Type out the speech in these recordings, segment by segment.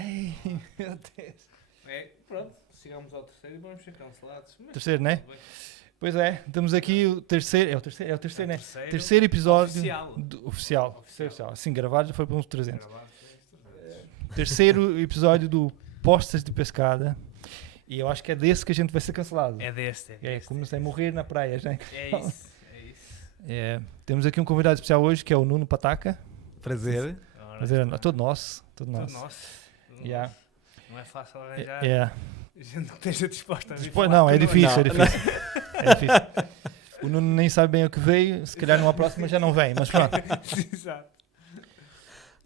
Ai, meu Deus. Pronto, chegamos ao terceiro e vamos ser cancelados. Mas Terceiro, né? tudo bem. Pois é, temos aqui o terceiro. É o terceiro, né? Terceiro Terceiro episódio. oficial. Oficial. Terceiro oficial. Assim, gravado já foi para uns 300. Gravado, foi Terceiro episódio do Postas de Pescada. E eu acho que é desse que a gente vai ser cancelado. É deste. Como se é morrer na praia, já. É isso. Temos aqui um convidado especial hoje, que é o Nuno Pataca. Prazer. Ora, Prazer, está. todo nosso. Todo Tudo nosso. nosso. Tudo Yeah. nosso. Não é fácil arranjar É. gente que esteja disposta a vir Depois, falar não, é connosco. difícil, é difícil. É difícil. O Nuno nem sabe bem o que veio, se calhar numa próxima já não vem, mas pronto. Exato.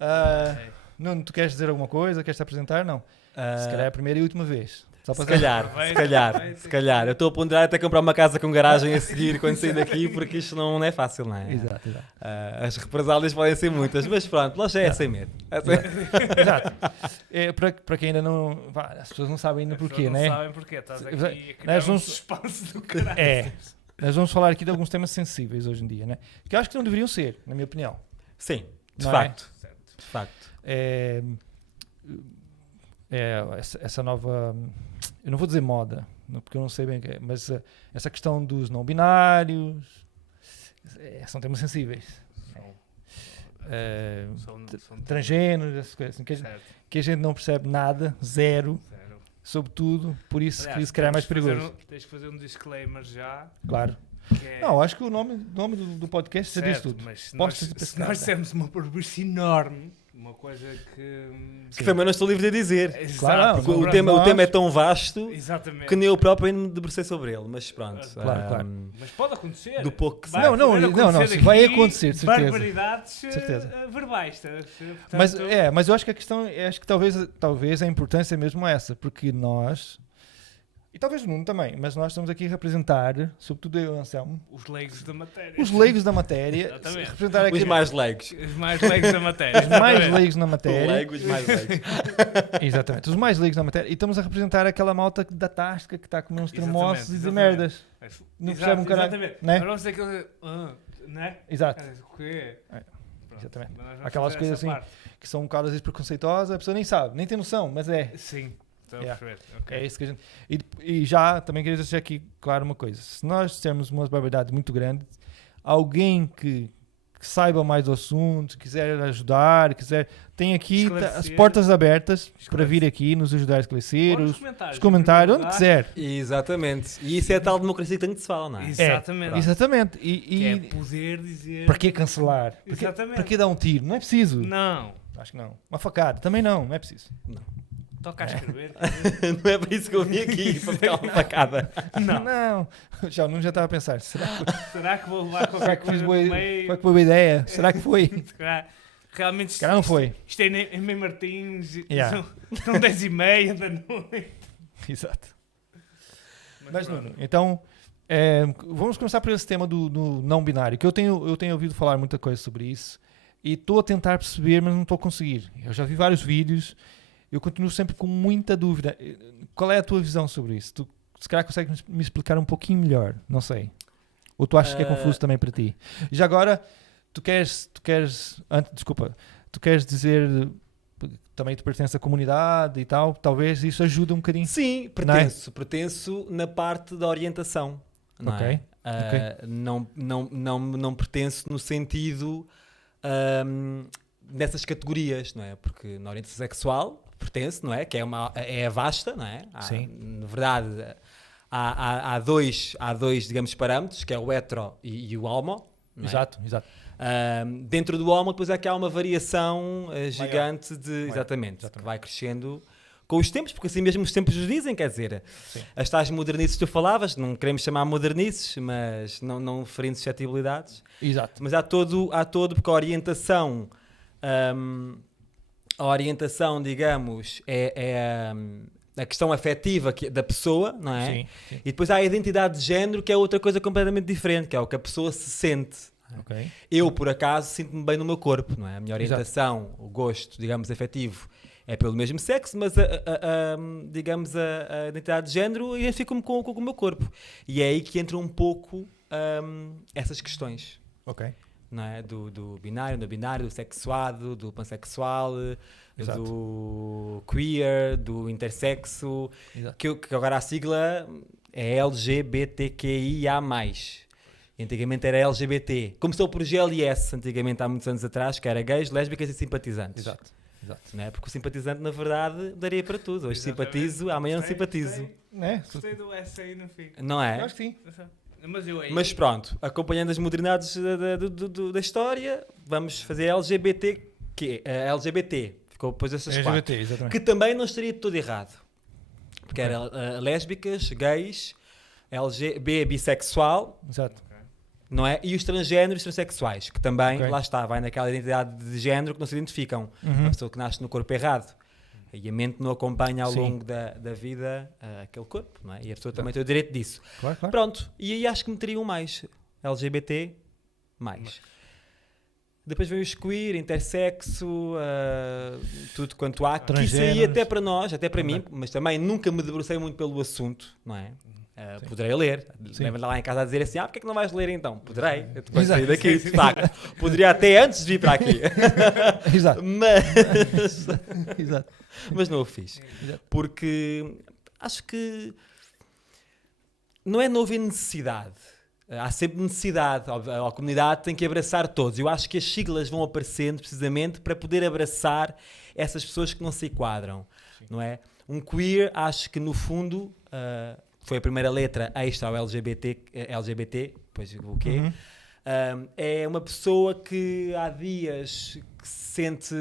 Ah, Nuno, tu queres dizer alguma coisa? Queres te apresentar? Não. Se calhar é a primeira e última vez. Só para Se calhar, Aproveita. se calhar. Eu estou a ponderar até comprar uma casa com garagem a seguir quando sair daqui, porque isto não é fácil, não é? Exato. As represálias podem ser muitas, mas pronto, lá já é sem medo. Exato. Para quem ainda não... as pessoas não sabem ainda As porquê, pessoas né? não sabem porquê. Estás aqui Nós a criar um vamos- suspense do caralho. É. Nós vamos falar aqui de alguns temas sensíveis hoje em dia, né? Que eu acho que não deveriam ser, na minha opinião. Sim, de Não é? facto. Certo. De facto. Essa nova... Eu não vou dizer moda, porque eu não sei bem o que é, mas essa questão dos não binários são temas sensíveis. São Transgêneros, essas coisas assim, certo. que a gente não percebe nada, zero, Zero. sobre tudo, por isso Aliás, que se calhar é mais tens de fazer perigoso. tens de fazer um disclaimer já. Claro. Que é... Não, acho que o nome do podcast já diz certo, tudo. mas se Postas nós, de se pescada. nós temos uma preguiça enorme, uma coisa que... Que também não estou livre de dizer. Exato, Claro, Porque não, o tema nós- é tão vasto Exatamente. que nem eu próprio ainda me debrucei sobre ele, mas pronto. Claro. Mas pode acontecer. Do pouco que Vai Não, não, poder não, não, acontecer isso vai aqui acontecer, de certeza. barbaridades Certeza. verbais. Mas eu acho que a questão, acho que talvez a importância é mesmo essa, porque nós, e talvez o Nuno também, mas nós estamos aqui a representar, sobretudo eu e o Anselmo, Os leigos da matéria. os leigos da matéria, Exatamente. representar aqui Os mais leigos. Os mais leigos da matéria. os mais exatamente. leigos na matéria. Leigos, mais leigos. Exatamente, os mais leigos na matéria, e estamos a representar aquela malta da tasca que está a comer uns tremoços e dizer Exatamente. merdas. Mas- Não exato, percebe um caralho, Exatamente. né? Mas vamos ter aquele... né? Exato, O quê? É, Pronto, exatamente. mas nós vamos Aquelas fazer coisas essa assim. parte. que são um bocado às vezes preconceituosas, a pessoa nem sabe, nem tem noção, mas é. Sim, estou a Yeah. perceber. Ok. É isso que a gente. E já também queria deixar aqui claro uma coisa: se nós dissermos umas barbaridades muito grandes, alguém que saiba mais do assunto, quiser ajudar, tem aqui Esclarecer. as portas abertas para Esclarecer. vir aqui nos ajudar a esclarecer, Ou nos os comentários. comentários, em onde primeiro quiser. Exatamente. E isso é a tal democracia que tanto se fala, não é? Exatamente. Exatamente. Que é E poder dizer... para que cancelar? Exatamente. Para que dar um tiro? Não é preciso. Não. Acho que não. Uma facada? Também não é preciso. Toca a escrever. Não é para isso que eu vim aqui, para ficar uma facada. Não. Já não já estava a pensar. Será Será que vou levar que qualquer fiz coisa boa, no foi meio? que boa ideia? Será que foi? Se calhar- Realmente Se calhar não foi. isto é em Mem Martins, Yeah. são 10h30 da noite. Exato. Mas, pronto. Nuno, então, vamos começar por esse tema do não binário, que eu tenho ouvido falar muita coisa sobre isso e estou a tentar perceber, mas não estou a conseguir. Eu já vi vários vídeos, eu continuo sempre com muita dúvida. Qual é a tua visão sobre isso? Tu, se calhar, consegues me explicar um pouquinho melhor, não sei. Ou tu achas que é confuso também para ti? E já agora, tu queres dizer também tu pertences à comunidade e tal, talvez isso ajude um bocadinho. Sim, pertenço na parte da orientação. Não Ok, é? Não pertenço no sentido nessas categorias, não é? Porque na orientação sexual pertence, não é? Que é vasta, não é? Sim. Na verdade, há dois, digamos, parâmetros, que é o hetero e o homo. Não é? Exato. Dentro do homo, depois é que há uma variação gigante de... Maior. Exatamente, que vai crescendo com os tempos, porque assim mesmo os tempos nos dizem, quer dizer, Sim. as tais modernices que tu falavas, não queremos chamar modernices, mas não referindo suscetibilidades, Exato. mas há todo, porque a orientação, digamos, é a questão afetiva da pessoa, não é? Sim. E depois há a identidade de género, que é outra coisa completamente diferente, que é o que a pessoa se sente. Ok. Eu, por acaso, sinto-me bem no meu corpo, não é? A minha orientação, o gosto, digamos, afetivo, é pelo mesmo sexo, mas, digamos, a identidade de género, identifico-me com o meu corpo. E é aí que entram um pouco essas questões, Ok. não é? Do binário, do sexuado, do pansexual, Exato. do queer, do intersexo, Exato. que agora a sigla é LGBTQIA+. Antigamente era LGBT. Começou por GLS, antigamente há muitos anos atrás, que era gays, lésbicas e simpatizantes. Exato. Exato. Não é? Porque o simpatizante, na verdade, daria para tudo. Hoje Exatamente. simpatizo, amanhã não simpatizo. Né? Gostei do S aí no fim. Não Eu é? acho que sim. Mas eu aí. Mas pronto, acompanhando as modernidades da história, vamos fazer LGBT, LGBT. Ficou depois essas quatro. LGBT, exatamente. Que também não estaria todo errado. Porque era lésbicas, gays, bissexual, Exato. não é? E os transgéneros e transexuais, que também, Ok. lá está, vai naquela identidade de género que não se identificam. Uhum. A pessoa que nasce no corpo errado. E a mente não acompanha ao Sim. longo da vida aquele corpo, não é? E a pessoa também tem o direito disso. Claro, claro. Pronto, e aí acho que meteriam mais. LGBT, mais. Depois vem os queer, intersexo, tudo quanto há. Que isso aí Transgéneros. até para nós, até para mim, Ok. mas também nunca me debrucei muito pelo assunto, não é? Sim. Poderei ler. Sim. Leva lá em casa a dizer assim, porque é que não vais ler então? Poderei. Eu depois Exato. sair daqui, de facto. Poderia até antes de vir para aqui. Exato. Exato. Mas não o fiz. Exato. Porque acho que não é não haver necessidade. Há sempre necessidade. A comunidade tem que abraçar todos. Eu acho que as siglas vão aparecendo precisamente para poder abraçar essas pessoas que não se enquadram. Não é? Um queer, acho que no fundo, foi a primeira letra extra ao LGBT, depois o quê? Uhum. É uma pessoa que há dias que se sente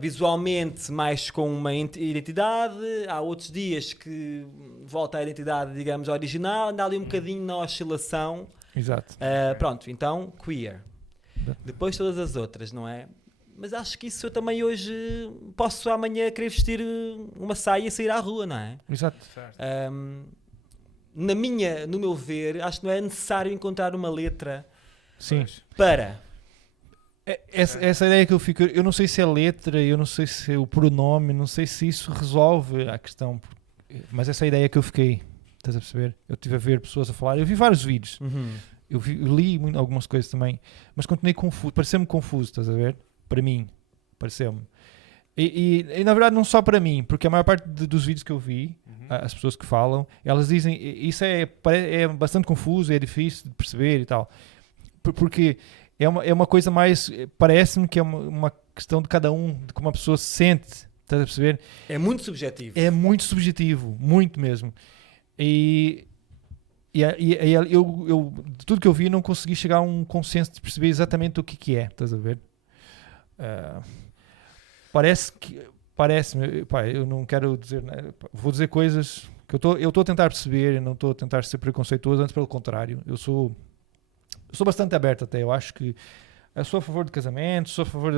visualmente mais com uma identidade, há outros dias que volta à identidade, digamos, original, anda ali um bocadinho na oscilação. Exato. Pronto, então, queer. Exato. Depois todas as outras, não é? Mas acho que isso eu também hoje posso amanhã querer vestir uma saia e sair à rua, não é? Exato. Certo. No meu ver, acho que não é necessário encontrar uma letra Sim. para... Essa ideia que eu fico, eu não sei se é letra, eu não sei se é o pronome, não sei se isso resolve a questão, mas essa é a ideia que eu fiquei, estás a perceber? Eu estive a ver pessoas a falar, eu vi vários vídeos, eu li algumas coisas também, mas continuei confuso, pareceu-me confuso, estás a ver? Para mim, pareceu-me. E na verdade não só para mim, porque a maior parte dos vídeos que eu vi, as pessoas que falam, elas dizem, isso é bastante confuso, é difícil de perceber e tal, porque é uma coisa mais, parece-me que é uma questão de cada um, de como a pessoa se sente, estás a perceber? É muito subjetivo. É muito subjetivo, muito mesmo. E eu de tudo que eu vi não consegui chegar a um consenso de perceber exatamente o que é, estás a ver? Parece-me, pá, eu não quero dizer, né, vou dizer coisas que eu estou a tentar perceber, eu não estou a tentar ser preconceituoso, antes pelo contrário, eu sou bastante aberto até, eu acho que eu sou a favor de casamento, sou a favor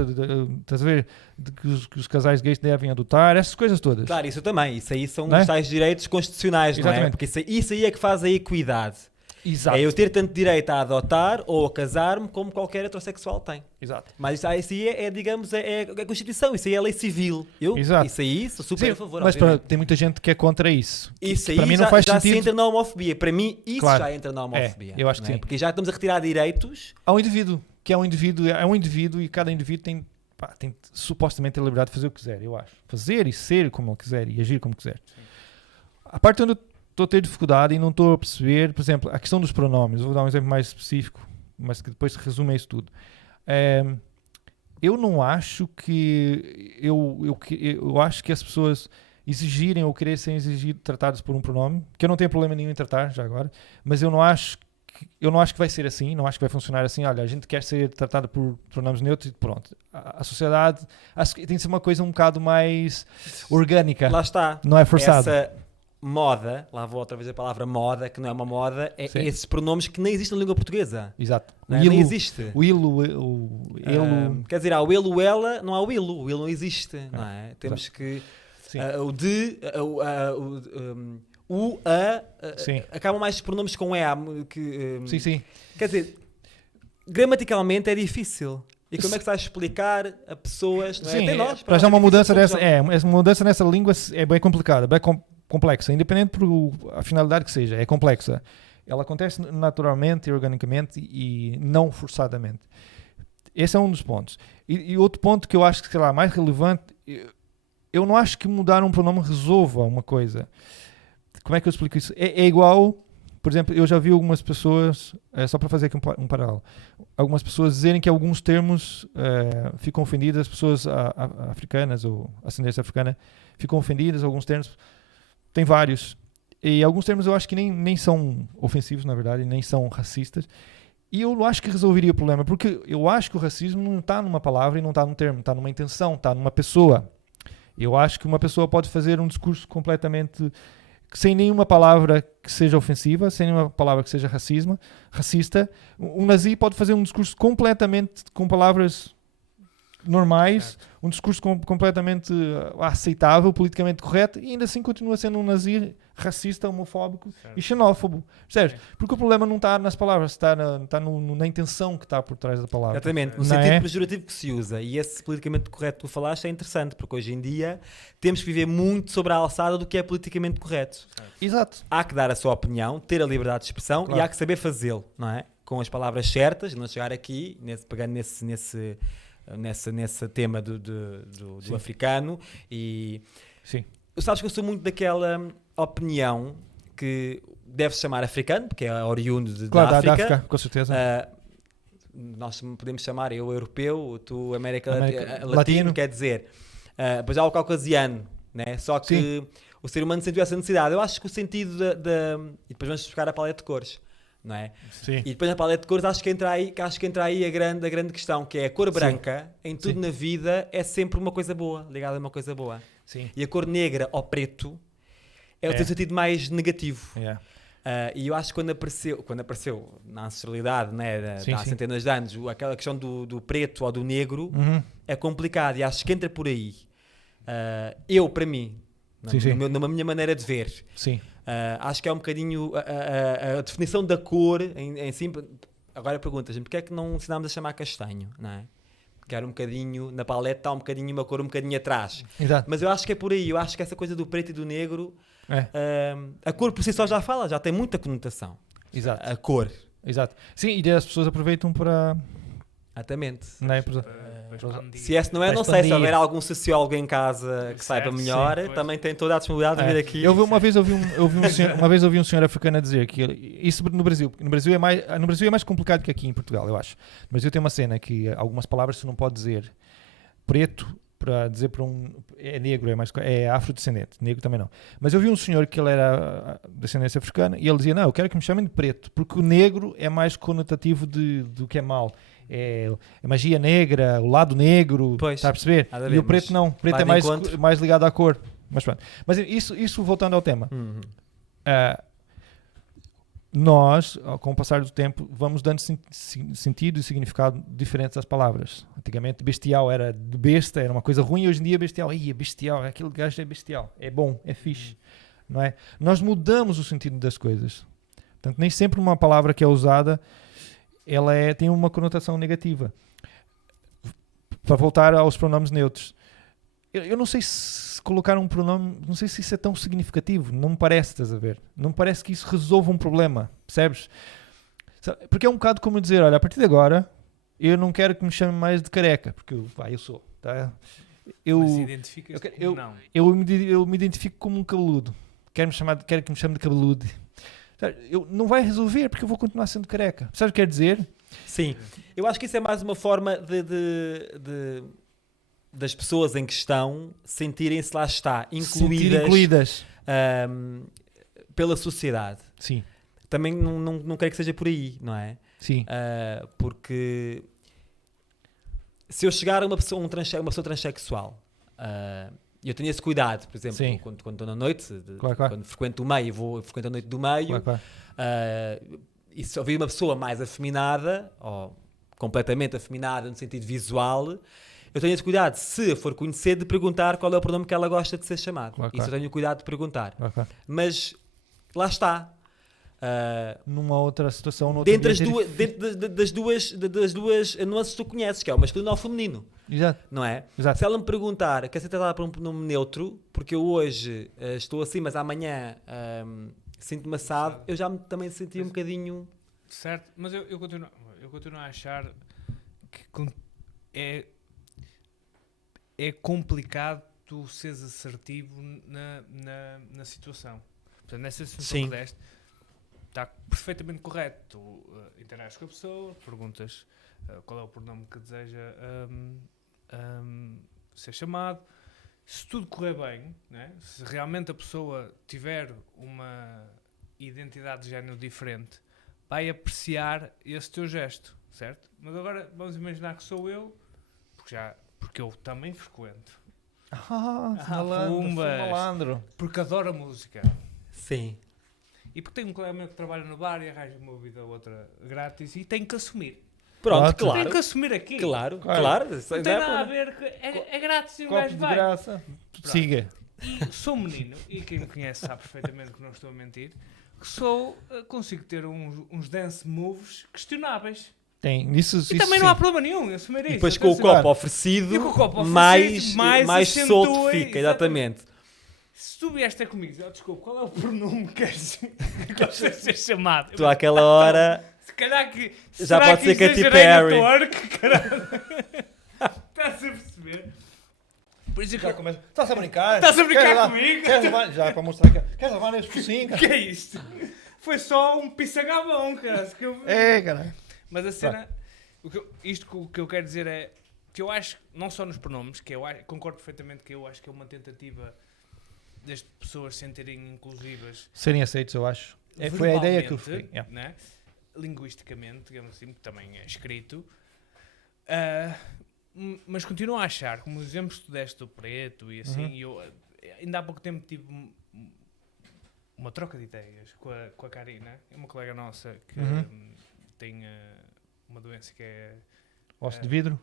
estás a ver, de que os casais gays devem adotar, essas coisas todas. Claro, isso também. Isso aí são Não é? os tais direitos constitucionais, não é? Exatamente. Porque isso aí é que faz a equidade. Exato. É eu ter tanto direito a adotar ou a casar-me como qualquer heterossexual tem. Exato. Mas isso aí digamos, é a Constituição, isso aí é a lei civil. Exato. Isso aí sou super Sim, a favor. mas obviamente. tem muita gente que é contra isso. Isso aí para mim não faz já se sentido. entra na homofobia. Para mim, isso Claro. já entra na homofobia. eu acho que não é? sim. Porque já estamos a retirar direitos. Há um indivíduo, que é um indivíduo e cada indivíduo tem supostamente a liberdade de fazer o que quiser, eu acho. Fazer e ser como ele quiser e agir como quiser. A parte onde eu estou a ter dificuldade e não estou a perceber, por exemplo, a questão dos pronomes, vou dar um exemplo mais específico, mas que depois resume isso tudo. Eu não acho que eu acho que as pessoas exigirem ou querer ser tratadas por um pronome, que eu não tenho problema nenhum em tratar já agora, mas eu não acho que vai ser assim, não acho que vai funcionar assim. Olha, a gente quer ser tratada por pronomes neutros e pronto. A sociedade acho que tem de ser uma coisa um bocado mais orgânica, Lá está. não é forçado. Essa moda, lá vou outra vez a palavra moda, que não é uma moda, é Sim. esses pronomes que nem existem na língua portuguesa. Exato. Não é? Nem existe. O ilo, o ele. Quer dizer, há o ele, o ela, não há o ilo. O ilo não existe, não é? Temos que... Sim. o de, o, a, Sim. acabam mais pronomes com e, Sim, sim. Quer dizer, gramaticalmente é difícil. E como é que se vai explicar a pessoas, não é? Sim, Até nós. para já uma mudança dessa essa mudança nessa língua é bem complicada, bem complexa, independente por a finalidade que seja, é complexa. Ela acontece naturalmente e organicamente e não forçadamente. Esse é um dos pontos. E outro ponto que eu acho que, sei lá, mais relevante, eu não acho que mudar um pronome resolva uma coisa. Como é que eu explico isso? É igual, por exemplo, eu já vi algumas pessoas, só para fazer aqui um paralelo, algumas pessoas dizerem que alguns termos ficam ofendidas, as pessoas africanas ou ascendência africana ficam ofendidas, alguns termos, tem vários. E alguns termos eu acho que nem são ofensivos, na verdade, nem são racistas. E eu não acho que resolveria o problema, porque eu acho que o racismo não está numa palavra e não está num termo, está numa intenção, está numa pessoa. Eu acho que uma pessoa pode fazer um discurso completamente sem nenhuma palavra que seja ofensiva, sem nenhuma palavra que seja racista. Um nazi pode fazer um discurso completamente com palavras normais, certo. Um discurso completamente aceitável, politicamente correto, e ainda assim continua sendo um nazi racista, homofóbico, certo. E xenófobo. Percebes? Porque o problema não está nas palavras, está na intenção que está por trás da palavra. Exatamente, no sentido pejorativo que se usa. E esse politicamente correto que tu falaste é interessante, porque hoje em dia temos que viver muito sobre a alçada do que é politicamente correto. Certo. Exato. Há que dar a sua opinião, ter a liberdade de expressão, claro. E há que saber fazê-lo, não é? Com as palavras certas, não chegar aqui, pegando nesse tema do africano. E sim. Sabes que eu sou muito daquela opinião que deve-se chamar africano, porque é oriundo claro, da África. Da África, com certeza. Nós podemos chamar eu europeu, tu América Latino, quer dizer. Depois há o caucasiano, né? Só que sim. O ser humano sentiu essa necessidade. Eu acho que o sentido e depois vamos buscar a paleta de cores. Não é? Sim. E depois na paleta de cores acho que entra aí a grande questão, que é a cor branca, sim. Em tudo sim. Na vida é sempre uma coisa boa, ligada a uma coisa boa. Sim. E a cor negra ou preto é o teu sentido mais negativo. Yeah. E eu acho que quando apareceu na ancestralidade, né, há centenas de anos, aquela questão do preto ou do negro, é complicado e acho que entra por aí. Para mim, na minha maneira de ver, sim. Acho que é um bocadinho a definição da cor em si. Agora perguntas-me, porque é que não ensinámos a chamar castanho, não é? Que era um bocadinho, na paleta está um bocadinho uma cor um bocadinho atrás. Exato. Mas eu acho que é por aí, eu acho que essa coisa do preto e do negro, a cor por si só já tem muita conotação. Exato. A cor. Exato. Sim, e as pessoas aproveitam para... Exatamente. Não é? Se esse não é, não sei, se houver algum sociólogo em casa que saiba melhor, também tem toda a disponibilidade de vir aqui. Uma vez ouvi um senhor africano a dizer que isso no Brasil é mais complicado que aqui em Portugal, eu acho. No Brasil tem uma cena que algumas palavras você não pode dizer preto para dizer para é negro, é afrodescendente, negro também não. Mas eu vi um senhor que ele era descendência africana e ele dizia, não, eu quero que me chamem de preto, porque o negro é mais conotativo do que é mau. É magia negra, o lado negro, está a perceber? E o preto não, o preto é mais ligado à cor. Mas pronto. Mas isso voltando ao tema. Nós, com o passar do tempo, vamos dando sentido e significado diferentes às palavras. Antigamente bestial era de besta, era uma coisa ruim, e hoje em dia bestial, aquele gajo é bestial, é bom, é fixe. Não é? Nós mudamos o sentido das coisas. Portanto, nem sempre uma palavra que é usada ela tem uma conotação negativa. Para voltar aos pronomes neutros. Eu não sei se colocar um pronome, não sei se isso é tão significativo. Não me parece, estás a ver? Não me parece que isso resolva um problema, percebes? Porque é um bocado como dizer, olha, a partir de agora, eu não quero que me chamem mais de careca, porque eu sou, tá? Mas identificas não? Eu me identifico como um cabeludo. Quero que me chame de cabeludo. Não vai resolver porque eu vou continuar sendo careca. Sabe o que quer dizer? Sim. Eu acho que isso é mais uma forma das pessoas em questão sentirem-se, lá está, incluídas. Pela sociedade. Sim. Também não quero que seja por aí, não é? Sim. Porque se eu chegar a uma pessoa transexual, eu tenho esse cuidado, por exemplo, quando estou na noite, quando frequento o meio, frequento a noite do meio, e se ouvir uma pessoa mais afeminada, ou completamente afeminada no sentido visual, eu tenho esse cuidado, se eu for conhecer, de perguntar qual é o pronome que ela gosta de ser chamado. Isso eu tenho o cuidado de perguntar. Mas lá está. Numa outra situação, dentro das duas nuances que tu conheces, que é o masculino ou o feminino. Exato. Não é? Exato. Se ela me perguntar, quer ser tratada por um pronome neutro, porque eu hoje estou assim, mas amanhã sinto-me assado, eu já também senti um bocadinho... Certo, mas eu continuo a achar que é complicado tu seres assertivo na situação. Portanto, nessa situação que deste, está perfeitamente correto. Tu interages com a pessoa, perguntas qual é o pronome que deseja ser chamado. Se tudo correr bem, né? Se realmente a pessoa tiver uma identidade de género diferente, vai apreciar esse teu gesto, certo? Mas agora vamos imaginar que sou eu, porque eu também frequento. Malandro. Porque adoro a música. Sim. E porque tenho um colega meu que trabalha no bar e arranja uma vida ou outra grátis e tenho que assumir. Pronto, Claro. claro. Tenho que assumir aqui. Claro. Não tem nada a ver, é grátis e o Copo gajo de vai. graça. Siga. E sou menino, e quem me conhece sabe perfeitamente que não estou a mentir, que consigo ter uns dance moves questionáveis. Tem. Isso Também sim. não há problema nenhum em assumir isso. E depois com o Atenção. copo oferecido, E com o copo oferecido, mais mais solto acentua, fica, exatamente. Se tu vieste ter comigo e dizer, desculpa, qual é o pronome que queres ser chamado? Tu àquela hora Se calhar que... já será pode que ser Katy exagerei na Perry. torque, caralho? Estás a perceber? Por isso é que Já começa. Estás a brincar? Estás a brincar Queres lá- comigo? Queres levar... Já para mostrar que. Queres levar neste focinho? que é isto? Foi só um pisagabão, cara. É, cara. Mas a cena... O que eu quero dizer é que eu acho, não só nos pronomes, que concordo perfeitamente que eu acho que é uma tentativa das pessoas se sentirem inclusivas. Serem aceitos, eu acho. Foi a ideia que eu fui. verbalmente, né? Linguisticamente, digamos assim, que também é escrito. Mas continuo a achar, como os exemplos que tu deste do preto e assim, eu ainda há pouco tempo tive uma troca de ideias com a Karina, uma colega nossa que tem uma doença que é... Osso de vidro.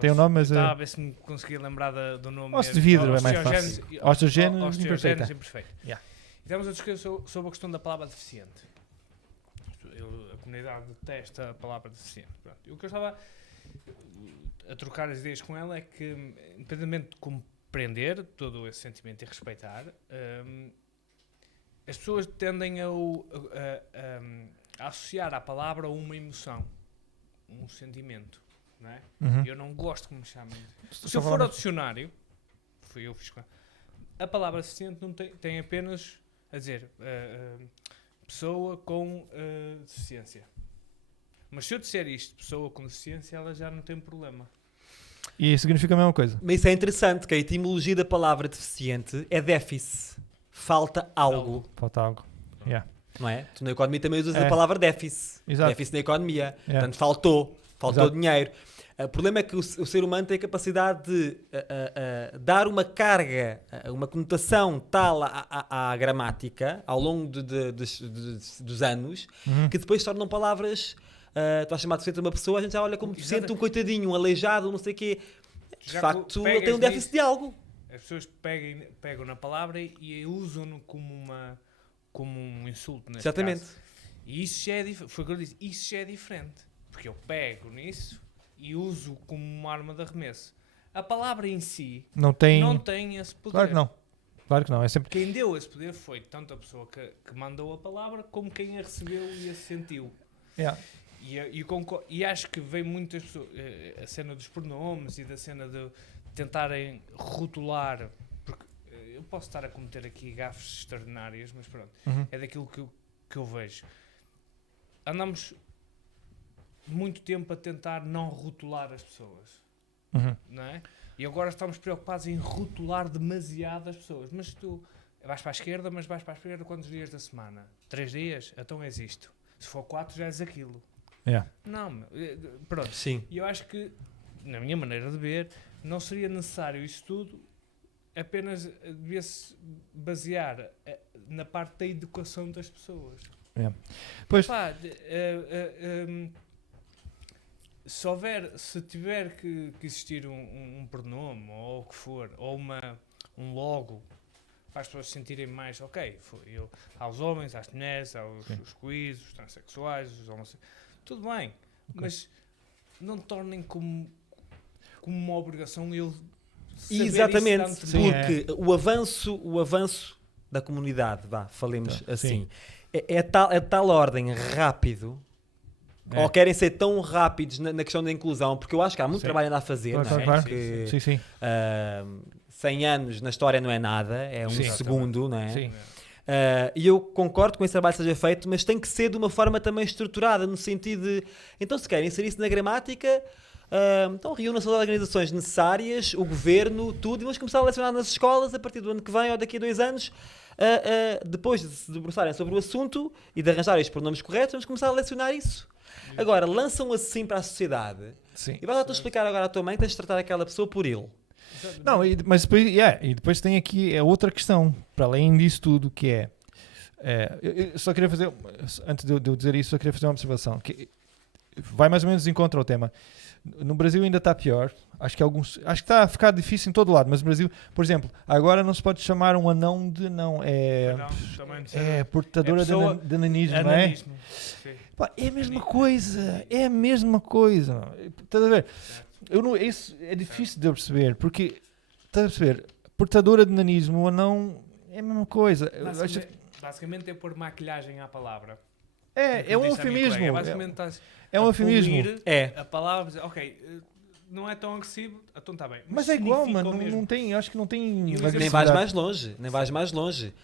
Tem o nome, mas... Estava a ver se me conseguia lembrar do nome. Osso de vidro é mais Osteogénese- fácil. Osteogénese Osteogénese imperfeita. Yeah. E estamos a discutir sobre a questão da palavra deficiente. A comunidade detesta a palavra deficiente. Pronto. E o que eu estava a trocar as ideias com ela é que, independentemente de compreender todo esse sentimento e respeitar, as pessoas tendem a associar à palavra uma emoção, um sentimento. Não é? Eu não gosto que me chamem. Se eu for ao dicionário, eu fiz a palavra deficiente não tem apenas a dizer pessoa com deficiência. Mas se eu disser isto, pessoa com deficiência, ela já não tem problema. E significa a mesma coisa. Mas isso é interessante, que a etimologia da palavra deficiente é déficit. Falta algo. Falta algo. Yeah. Não é? Tu na economia também usas É. a palavra déficit. Exato. Déficit na economia. É. Portanto, faltou Exato. dinheiro. O problema é que o ser humano tem a capacidade de dar uma carga, uma conotação tal à gramática ao longo dos anos, que depois se tornam palavras. Tu a chamar de deficiente uma pessoa, a gente já olha como deficiente, um coitadinho, um aleijado, não sei o quê. De Já facto, pegas ele tem um déficit nisso, de algo. As pessoas pegam na palavra e usam-no como um insulto, neste Exatamente. caso. E isso já é diferente. Foi o que eu disse. Isso já é diferente. Porque eu pego nisso e uso como uma arma de arremesso. A palavra em si Não tem... não tem esse poder. Claro que não. Claro que não. É sempre... Quem deu esse poder foi tanto a pessoa que mandou a palavra como quem a recebeu e a sentiu. Yeah. E acho que vem muitas pessoas, a cena dos pronomes e da cena de tentarem rotular, porque eu posso estar a cometer aqui gafes extraordinárias, mas pronto, é daquilo que eu vejo. Andamos muito tempo a tentar não rotular as pessoas, não é? E agora estamos preocupados em rotular demasiado as pessoas. Mas tu vais para a esquerda, mas vais para a esquerda quantos dias da semana? 3 dias? Então és isto. Se for 4 já és aquilo. Yeah. Não, pronto. Sim. E eu acho que, na minha maneira de ver, não seria necessário isso tudo, apenas devia-se basear na parte da educação das pessoas. Yeah. Pois... Pá, se tiver que existir um pronome, ou o que for, ou um logo, para as pessoas se sentirem mais, ok, aos homens, às mulheres, aos queers, os transexuais, os homossexuais, tudo bem, mas não tornem como uma obrigação eu saber Exatamente, isso porque o avanço da comunidade, falemos assim, é tal ordem rápido ou querem ser tão rápidos na questão da inclusão, porque eu acho que há muito Sim. trabalho ainda a fazer, Claro, não é? claro. Porque, Sim. 100 anos na história não é nada, é um Sim. segundo, não é? Sim. E eu concordo com esse trabalho seja feito, mas tem que ser de uma forma também estruturada, no sentido de, então se querem inserir isso na gramática, então reúnam-se as organizações necessárias, o governo, tudo, e vamos começar a lecionar nas escolas a partir do ano que vem ou daqui a 2 anos, depois de se debruçarem sobre o assunto e de arranjarem os pronomes corretos, vamos começar a lecionar isso. Agora, lançam assim para a sociedade, Sim. e vais lá tu explicar agora à tua mãe que tens de tratar aquela pessoa por ele. Não, mas depois, e depois tem aqui outra questão, para além disso tudo, que eu só queria fazer, antes de eu dizer isso, só queria fazer uma observação, que vai mais ou menos de encontro ao tema. No Brasil ainda está pior, acho que está a ficar difícil em todo lado, mas no Brasil, por exemplo, agora não se pode chamar um anão de anão, portadora de nanismo, não é? Ananismo. Sim. Pá, é a mesma coisa, estás a ver? Isso é difícil de eu perceber, porque, estás a perceber, portadora de nanismo ou não é a mesma coisa. Basicamente é pôr maquilhagem à palavra. É um eufemismo. É um a eufemismo. polir a palavra, dizer, ok, não é tão agressivo, então está bem. Mas é igual, significa mano, o mesmo. não tem, acho que não tem Nem Nem vais mais longe,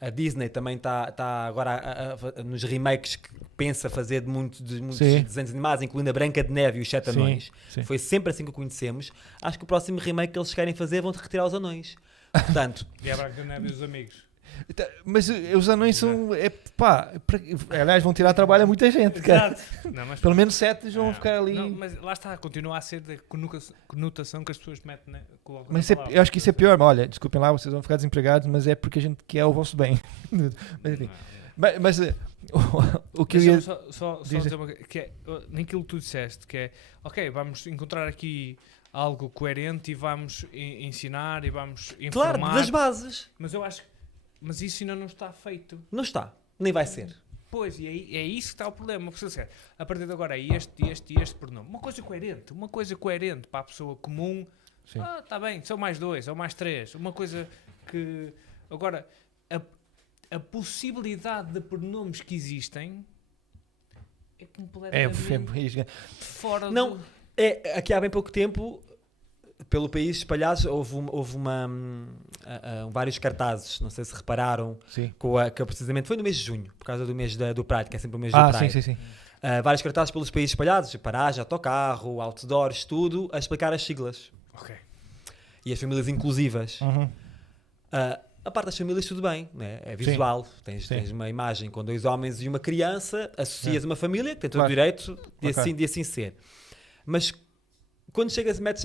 A Disney também está agora nos remakes que pensa fazer de muitos desenhos animados, incluindo a Branca de Neve e os 7 Anões. Sim. Foi sempre assim que o conhecemos. Acho que o próximo remake que eles querem fazer vão retirar os anões. Portanto, E a Branca de Neve e os amigos. Mas os anões são. Aliás, vão tirar trabalho a muita gente, cara. Não, mas Pelo menos 7 vão ficar ali. Não, mas lá está, continua a ser da conotação que as pessoas metem, colocam Mas na palavra. eu acho que isso é pior. Olha, desculpem lá, vocês vão ficar desempregados, mas é porque a gente quer o vosso bem. Mas enfim. Mas o que eu ia. Só dizer uma coisa, que é, naquilo que tu disseste, que é, ok, vamos encontrar aqui algo coerente e vamos ensinar e vamos informar. claro, das bases. Mas eu acho que isso ainda não está feito. Não está, nem vai ser. Pois, e aí, é isso que está o problema. Porque, a partir de agora, este pronome. Uma coisa coerente para a pessoa comum. Sim. Está bem, são mais 2 ou mais 3. Uma coisa que... Agora, a possibilidade de pronomes que existem é completamente fora Não, aqui há bem pouco tempo, pelo país espalhados, houve vários cartazes, não sei se repararam, Sim. que precisamente foi no mês de junho, por causa do mês do Pride, que é sempre o mês do Pride. Sim. Vários cartazes pelos países espalhados, paragem, autocarro, outdoors, tudo, a explicar as siglas. Ok. E as famílias inclusivas. Uhum. A parte das famílias tudo bem, né? É visual, tens uma imagem com 2 homens e uma criança, associas uma família que tem todo o direito de assim ser. Mas quando chegas, metes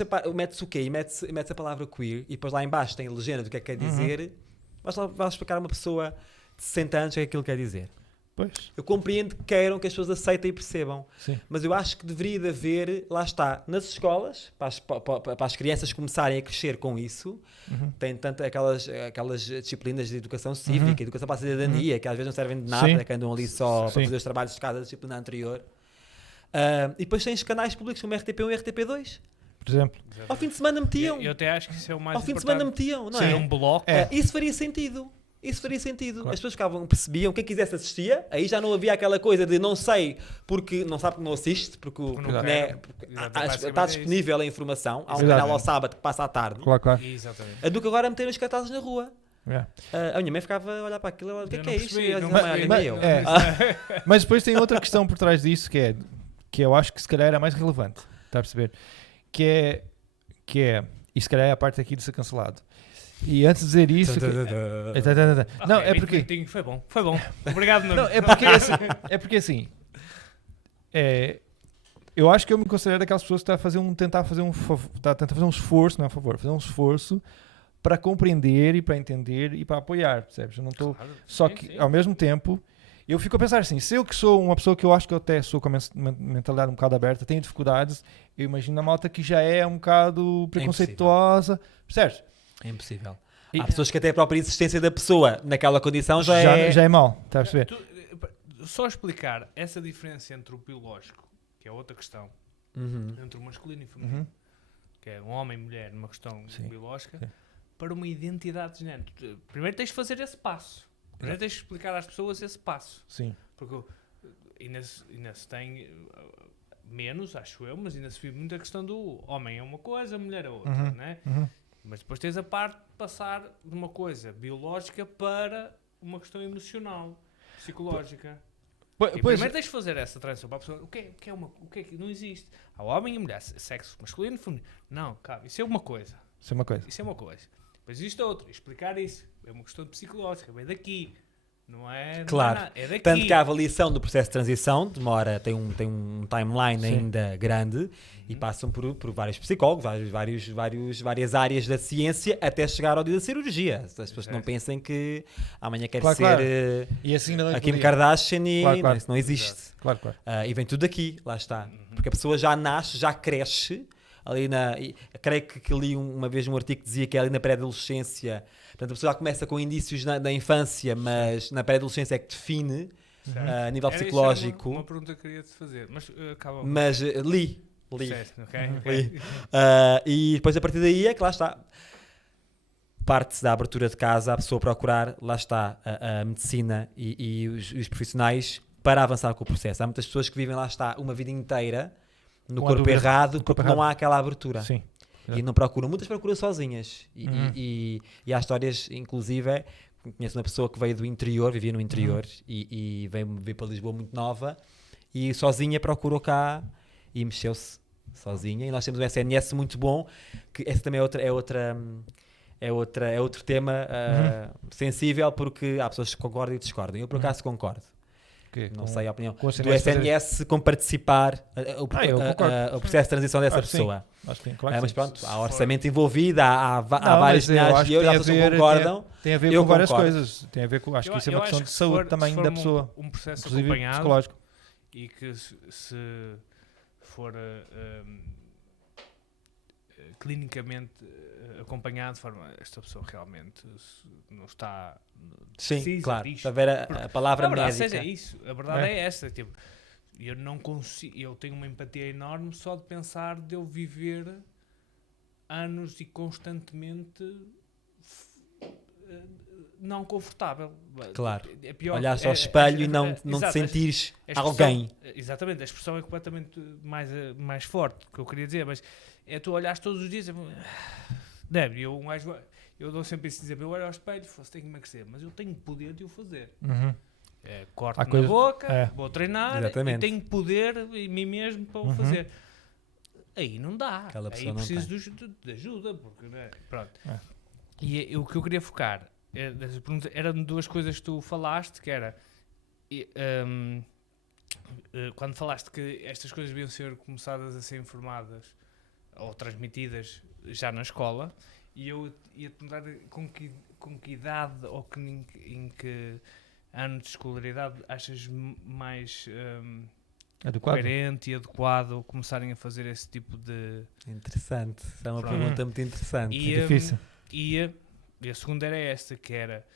o quê? E metes a palavra queer e depois lá em baixo tem a legenda do que é que quer dizer, vais explicar a uma pessoa de 60 anos o que é que aquilo quer dizer. Pois. Eu compreendo que queiram que as pessoas aceitem e percebam, Sim. mas eu acho que deveria de haver, lá está, nas escolas, para as crianças começarem a crescer com isso, tem tanto aquelas disciplinas de educação cívica, educação para a cidadania, que às vezes não servem de nada, que andam ali só para fazer os trabalhos de cada disciplina anterior. E depois tens canais públicos como RTP1 e RTP2. Por exemplo. Ao fim de semana metiam. Eu até acho que isso é o mais Ao fim de importante. semana metiam, não Ser é? um bloco. Isso faria sentido. Claro. As pessoas percebiam, quem quisesse assistia, aí já não havia aquela coisa de não sei, porque não sabe porque não assiste, porque está disponível a informação, há um canal ao sábado que passa à tarde. Claro. Exatamente. É do que agora meter os cartazes na rua. Yeah. A minha mãe ficava a olhar para aquilo e ela, o que é isto? Mas depois tem outra questão por trás disso que eu acho que se calhar era mais relevante, está a perceber? Que é e se calhar é a parte aqui de ser cancelado. E antes de dizer isso... Não, é porque... Foi bom. Obrigado, Nuno. Não, é porque assim... eu acho que eu me considero daquelas pessoas que está a tentar fazer um esforço, não é a favor, fazer um esforço para compreender e para entender e para apoiar, percebes? Eu não estou... Só que, ao mesmo tempo, eu fico a pensar assim, se eu que sou uma pessoa que eu acho que eu até sou com a mentalidade um bocado aberta, tenho dificuldades, eu imagino a malta que já é um bocado preconceituosa, percebes? É impossível. Há pessoas que até a própria existência da pessoa naquela condição já é mau, está a perceber? Só explicar essa diferença entre o biológico, que é outra questão, entre o masculino e o feminino, que é um homem e mulher numa questão biológica, para uma identidade de género. Primeiro tens de fazer esse passo. Primeiro tens de explicar às pessoas esse passo. Sim. Porque ainda se tem menos, acho eu, mas ainda se vive muito a questão do homem é uma coisa, a mulher é outra, né? Mas depois tens a parte de passar de uma coisa biológica para uma questão emocional, psicológica. E primeiro tens de fazer essa transição para a pessoa. O que é que não existe? Há homem e mulher, sexo masculino e feminino. Não, cara, isso é uma coisa. Isso é uma coisa. Isso é uma coisa. Depois existe outra. Explicar isso é uma questão psicológica, vem daqui. Não é, claro. Não é, é daqui. Tanto que a avaliação do processo de transição demora, tem um timeline ainda grande e passam por vários psicólogos, várias áreas da ciência até chegar ao dia da cirurgia. As pessoas não pensem que amanhã quer ser e assim a Kim Kardashian e não, isso não existe. Claro. E vem tudo daqui, lá está. Porque a pessoa já nasce, já cresce. Creio que li uma vez um artigo que dizia que é ali na pré-adolescência. Portanto, a pessoa já começa com indícios na infância, mas na pré-adolescência é que define a nível psicológico. Uma pergunta que eu queria te fazer, mas acaba. Mas li. Certo, Li. E depois a partir daí é que lá está. Parte-se da abertura de casa, a pessoa procurar, lá está, a medicina e os profissionais para avançar com o processo. Há muitas pessoas que vivem, lá está, uma vida inteira no corpo errado, porque não há aquela abertura. Sim. E não procuram, muitas procuram sozinhas. E há histórias, inclusive, conheço uma pessoa que veio do interior, vivia no interior, e veio para Lisboa muito nova, e sozinha procurou cá e mexeu-se sozinha. E nós temos um SNS muito bom, que esse também é outro tema sensível, porque há pessoas que concordam e discordam. Eu, por acaso, concordo. Não sei a opinião do SNS com participar o processo de transição dessa pessoa. Acho que sim, claro que mas sim. pronto, há orçamento envolvido, há vários milhares de euros, que concordam. Tem a ver com várias coisas. Tem a ver com, acho que isso é uma questão de saúde também da pessoa. Um processo inclusive acompanhado psicológico. E que se for clinicamente acompanhado de forma esta pessoa realmente não está. Sim, claro. Está a ver a palavra médica. Seja isso, a verdade é esta. Tipo, eu não consigo. Eu tenho uma empatia enorme só de pensar de eu viver anos e constantemente não confortável. Claro. É pior, olhares ao espelho e não te sentires alguém. Exatamente, a expressão é completamente mais forte que eu queria dizer, mas é tu olhares todos os dias. Eu dou sempre esse exemplo, eu olho ao espelho, tenho que emagrecer, mas eu tenho poder de o fazer. Corto na boca, vou treinar e tenho poder em mim mesmo para o fazer. Aí não dá, aí preciso de ajuda, porque, pronto. E o que eu queria focar eram duas coisas que tu falaste, que era quando falaste que estas coisas deviam ser começadas a ser informadas ou transmitidas já na escola, e eu ia-te perguntar com que idade ou em que ano de escolaridade achas mais coerente e adequado começarem a fazer esse tipo de... Interessante, é uma pergunta muito interessante. Difícil. E a segunda era esta, que era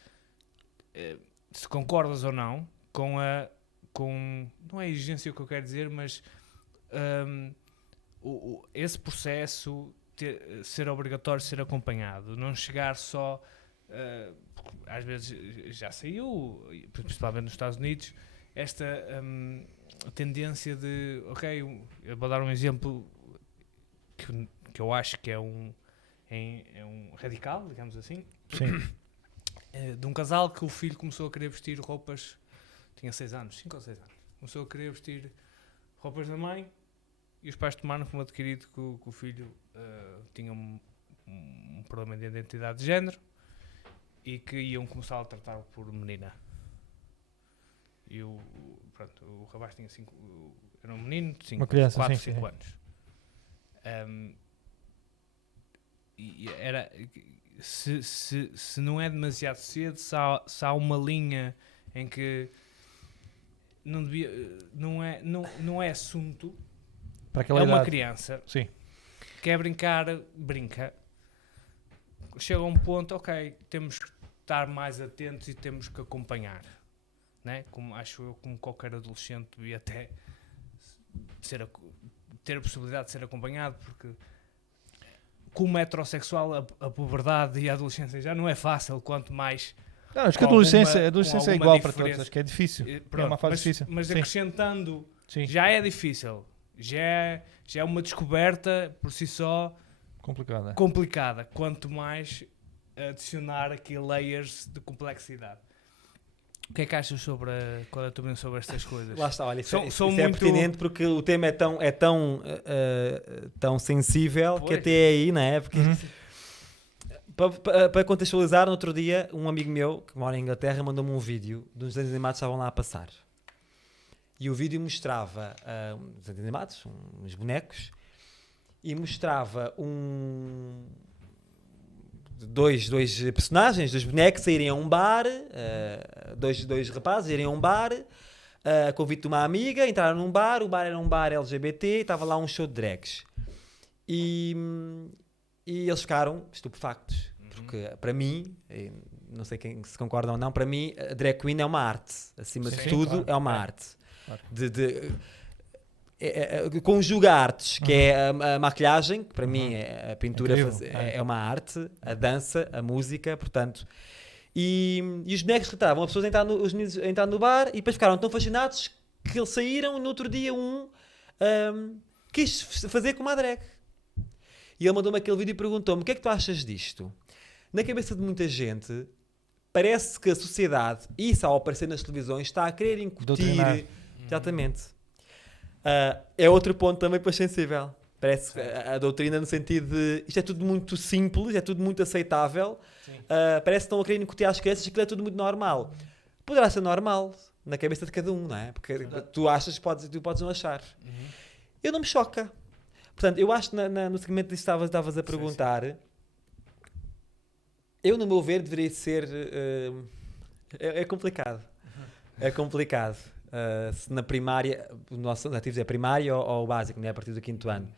se concordas ou não com não é a exigência que eu quero dizer, mas esse processo ser obrigatório, ser acompanhado, não chegar só às vezes já saiu, principalmente nos Estados Unidos, esta tendência de, eu vou dar um exemplo que eu acho que é um radical, digamos assim. Sim. De um casal que o filho começou a querer vestir roupas, tinha 6 anos, 5 ou 6 anos, começou a querer vestir roupas da mãe, e os pais tomaram como adquirido que o filho tinha um problema de identidade de género e que iam começar a tratá-lo por menina. E o rapaz tinha 5, era um menino de 4, 5 anos. E era, se não é demasiado cedo, se há uma linha em que não é assunto, para aquela uma idade. criança, sim, quer brincar, brinca, chega a um ponto, temos que estar mais atentos e temos que acompanhar, né? Como acho eu, como qualquer adolescente devia até ter a possibilidade de ser acompanhado, porque como heterossexual a puberdade e a adolescência já não é fácil, quanto mais Não, acho que a com adolescência é alguma igual para diferença. todos, acho que é difícil. É Pronto, uma fase difícil. mas Sim. acrescentando, Sim, já é difícil. Já é uma descoberta por si só complicado. complicada. Quanto mais adicionar aqui layers de complexidade. O que é que achas sobre qual é a tua opinião sobre estas coisas? Lá está, olha, isso São é muito- pertinente porque o tema tão sensível que Pois. até aí, não é? Porque, Uhum. para contextualizar, no outro dia, um amigo meu que mora em Inglaterra mandou-me um vídeo de uns desenhos animados que estavam lá a passar. E o vídeo mostrava uns desenhos animados, uns bonecos, e mostrava dois personagens, dos bonecos, a irem a um bar, dois rapazes irem a um bar, a convite de uma amiga, entraram num bar, o bar era um bar LGBT, e estava lá um show de drags. E eles ficaram estupefactos, porque para mim, não sei quem se concorda ou não, para mim a drag queen é uma arte, acima Sim, de sim, tudo claro. é uma É. arte. Claro. Conjuga artes, que é a maquilhagem, que para mim é a pintura, Incrível. é uma arte, a dança, a música, portanto. E os bonecos retratavam as pessoas os meninos a entrar no bar e depois ficaram tão fascinados que eles saíram e no outro dia quis fazer como a drag. E ele mandou-me aquele vídeo e perguntou-me: o que é que tu achas disto? Na cabeça de muita gente, parece que a sociedade, isso ao aparecer nas televisões, está a querer incutir. Doutrinar. Exatamente. É outro ponto também depois sensível. Parece a doutrina no sentido de isto é tudo muito simples, é tudo muito aceitável. Parece que estão a querer incutir às crianças que aquilo é tudo muito normal. Poderá ser normal na cabeça de cada um, não é? Porque tu achas, tu podes não achar. Eu não me choca. Portanto, eu acho que no segmento disso estavas a perguntar, eu, no meu ver, deveria ser. É complicado. É complicado. Se na primária, o nosso objetivo é primária ou o básico, não é? A partir do 5º ano.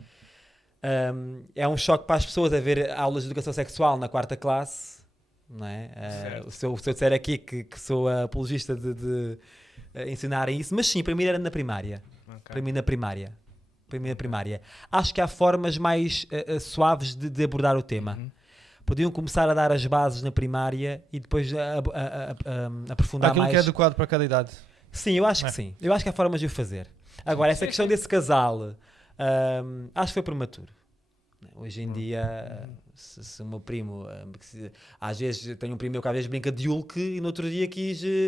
É um choque para as pessoas a ver aulas de educação sexual na 4ª classe, não é? Se eu disser aqui que sou apologista de ensinarem isso, mas sim, para mim era na primária. Ok. Para mim na primária. Acho que há formas mais suaves de abordar o tema. Podiam começar a dar as bases na primária e depois aprofundar Aquilo mais. que é adequado para cada idade. Sim, eu acho que sim. Eu acho que há formas de o fazer. Agora, essa questão desse casal, acho que foi prematuro. Hoje em dia, se o meu primo, às vezes, tenho um primo meu que às vezes brinca de Hulk e no outro dia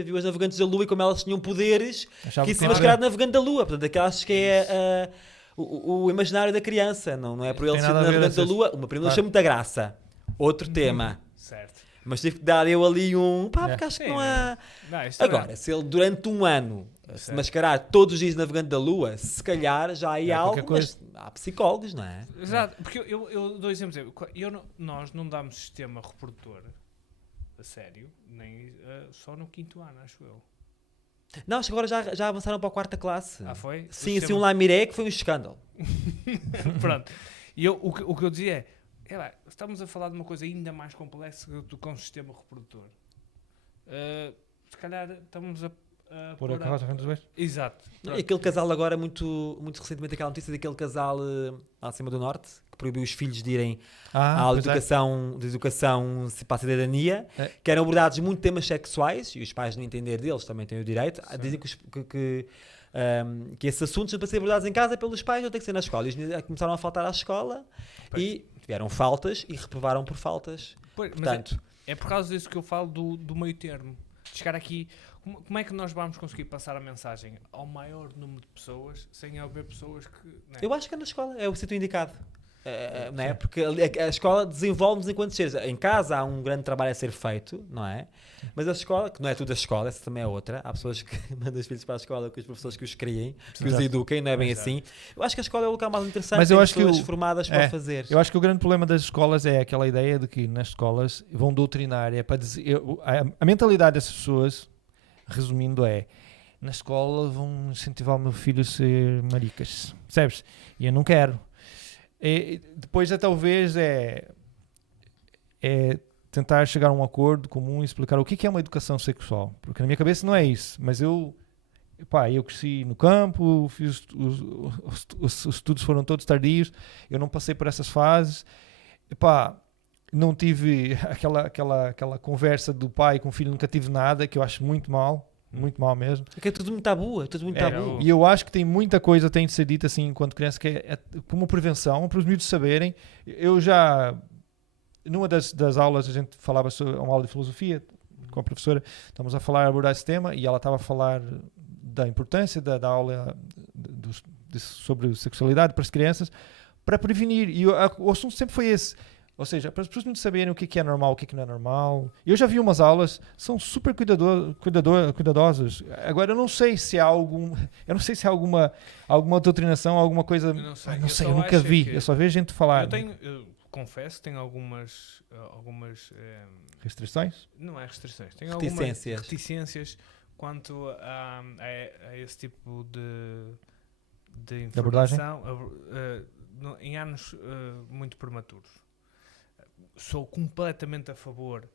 viu as navegantes da Lua e como elas tinham poderes, Achava quis que se era- mascarar de navegante da Lua. Portanto, aquilo acho que é o imaginário da criança. Não é por ele Tem ser nada a ver, navegante da às vezes. Lua. O meu primo Claro. achou muita graça. Outro tema. Certo. Mas tive que dar eu ali porque acho que Sim, não há... Não, isto Agora, se ele durante um ano se Certo. mascarar todos os dias navegante da Lua, se calhar já há É algo, qualquer mas há psicólogos, não é? Exato, porque eu dou exemplos. Nós não damos sistema reprodutor a sério, nem só no 5º ano, acho eu. Não, acho que agora já avançaram para a 4ª classe. Foi? Sim, assim um Lamiré que foi um escândalo. Pronto. E o que eu dizia é lá, estamos a falar de uma coisa ainda mais complexa do que um sistema reprodutor. Se calhar estamos a Por a carroça à frente dos bois. Exato. E aquele casal agora, muito recentemente, aquela notícia daquele casal lá acima do Norte, que proibiu os filhos de irem à aula de educação para a cidadania, É. que eram abordados muito temas sexuais, e os pais, no entender deles, também têm o direito. Sim. Dizem que esses assuntos são para ser abordados em casa pelos pais, não tem que ser na escola. E os meninos começaram a faltar à escola e tiveram faltas e reprovaram por faltas. Pois, mas Portanto, é por causa disso que eu falo do meio termo. De chegar aqui, como é que nós vamos conseguir passar a mensagem ao maior número de pessoas sem haver pessoas que... Né? eu acho que é na escola, é o sítio indicado. Não é? Porque a escola desenvolve-nos enquanto seres. Em casa há um grande trabalho a ser feito, não é? Mas a escola, que não é tudo a escola, essa também é outra. Há pessoas que mandam os filhos para a escola com os professores que os criem, que os Exato. eduquem, não é bem Exato. assim. Eu acho que a escola é o local mais interessante, Mas eu tem acho que pessoas formadas para o fazer. Eu acho que o grande problema das escolas é aquela ideia de que nas escolas vão doutrinar. A mentalidade dessas pessoas, resumindo, na escola vão incentivar o meu filho a ser maricas, percebes? E eu não quero. E depois talvez é tentar chegar a um acordo comum e explicar o que é uma educação sexual, porque na minha cabeça não é isso, mas eu cresci no campo, os estudos foram todos tardios, eu não passei por essas fases, não tive aquela conversa do pai com o filho, nunca tive nada, que eu acho muito mal mesmo. Porque é tudo muito tabu, é tudo muito tabu. E eu acho que tem muita coisa que tem de ser dita assim enquanto criança, que é como prevenção, para os miúdos saberem. Eu já, numa das aulas, a gente falava sobre uma aula de filosofia com a professora, estamos a abordar esse tema, e ela estava a falar da importância da aula sobre sexualidade para as crianças, para prevenir. E o assunto sempre foi esse. Ou seja, para as pessoas não saberem o que é normal, o que não é normal. Eu já vi umas aulas, são super cuidadosas. Agora, eu não sei se há alguma doutrinação, alguma coisa. Não sei, eu nunca vi. Eu só vejo gente falar. Eu confesso, tenho algumas restrições? Não é restrições, tenho reticências. Algumas reticências quanto a esse tipo de informação em anos muito prematuros. Sou completamente a favor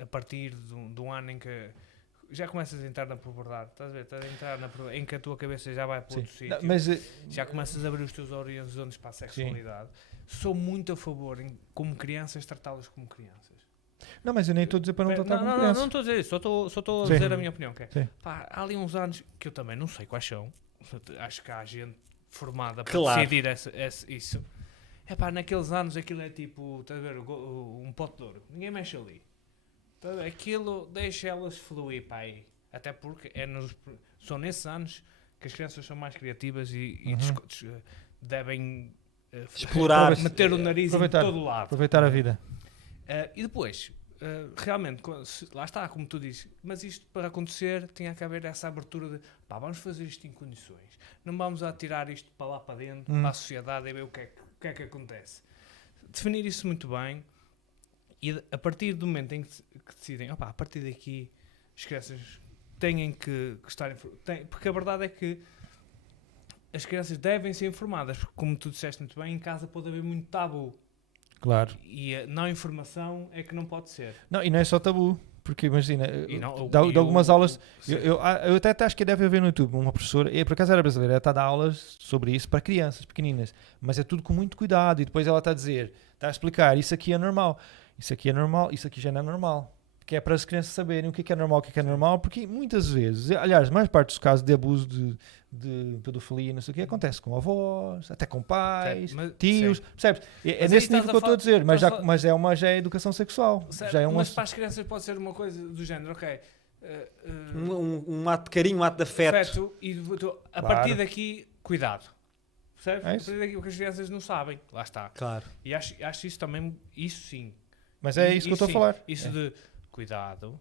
a partir de um ano em que já começas a entrar na puberdade, estás a ver? Estás a entrar em que a tua cabeça já vai para outro sítio, já começas a abrir os teus horizontes para a sexualidade. Sim. Sou muito a favor, como crianças, tratá-las como crianças. Não, mas eu nem estou a dizer para não tratar como crianças. Não estou a dizer isso, só estou a dizer a minha opinião. Que é, pá, há ali uns anos que eu também não sei quais são, acho que há gente formada para decidir isso. É pá, naqueles anos aquilo é tipo, estás a ver, um pote de ouro, ninguém mexe ali. Aquilo deixa elas fluir para aí. Até porque são nesses anos que as crianças são mais criativas e devem explorar, meter o nariz em todo lado. Aproveitar a vida. E depois, realmente, lá está, como tu dizes, mas isto para acontecer tinha que haver essa abertura de pá, vamos fazer isto em condições. Não vamos atirar isto para lá para dentro, para a sociedade e ver o que é que acontece. Definir isso muito bem. E a partir do momento em que decidem, a partir daqui as crianças têm que estar porque a verdade é que as crianças devem ser informadas, porque como tu disseste muito bem, em casa pode haver muito tabu. Claro. E a não informação é que não pode ser. Não, e não é só tabu, porque imagina, de algumas aulas, eu até acho que deve haver no YouTube uma professora, e por acaso era brasileira, ela está a dar aulas sobre isso para crianças pequeninas, mas é tudo com muito cuidado, e depois ela está a explicar, isso aqui é normal. Isso aqui é normal, isso aqui já não é normal. Que é para as crianças saberem o que é normal, o que é normal, porque muitas vezes, aliás, a maior parte dos casos de abuso de pedofilia, não sei o que, acontece com avós, até com pais, tios, percebes? É nesse nível que eu estou a dizer, mas já é educação sexual. Já é mas para as crianças pode ser uma coisa do género, ok. Um ato de carinho, um ato de afeto. E a partir daqui, cuidado. Percebes? A partir daqui o que as crianças não sabem, lá está. Claro. E acho isso também, isso sim. Mas é isso que eu estou a falar. Isso de cuidado,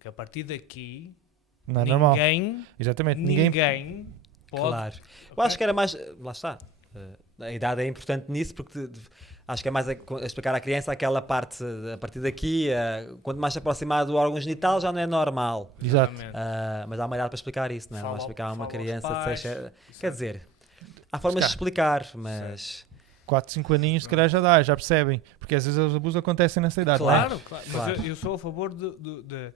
que a partir daqui não é normal. Ninguém pode. Claro. Eu acho que era mais. Lá está. A idade é importante nisso porque acho que é mais a explicar à criança aquela parte a partir daqui, quanto mais se aproximar do órgão genital já não é normal. Exato. Mas há uma idade para explicar isso, não é? Não vai explicar a uma criança. Quer dizer, há formas de explicar, mas. 4, 5 aninhos, se calhar já percebem, porque às vezes os abusos acontecem nessa idade. Claro. Mas eu sou a favor de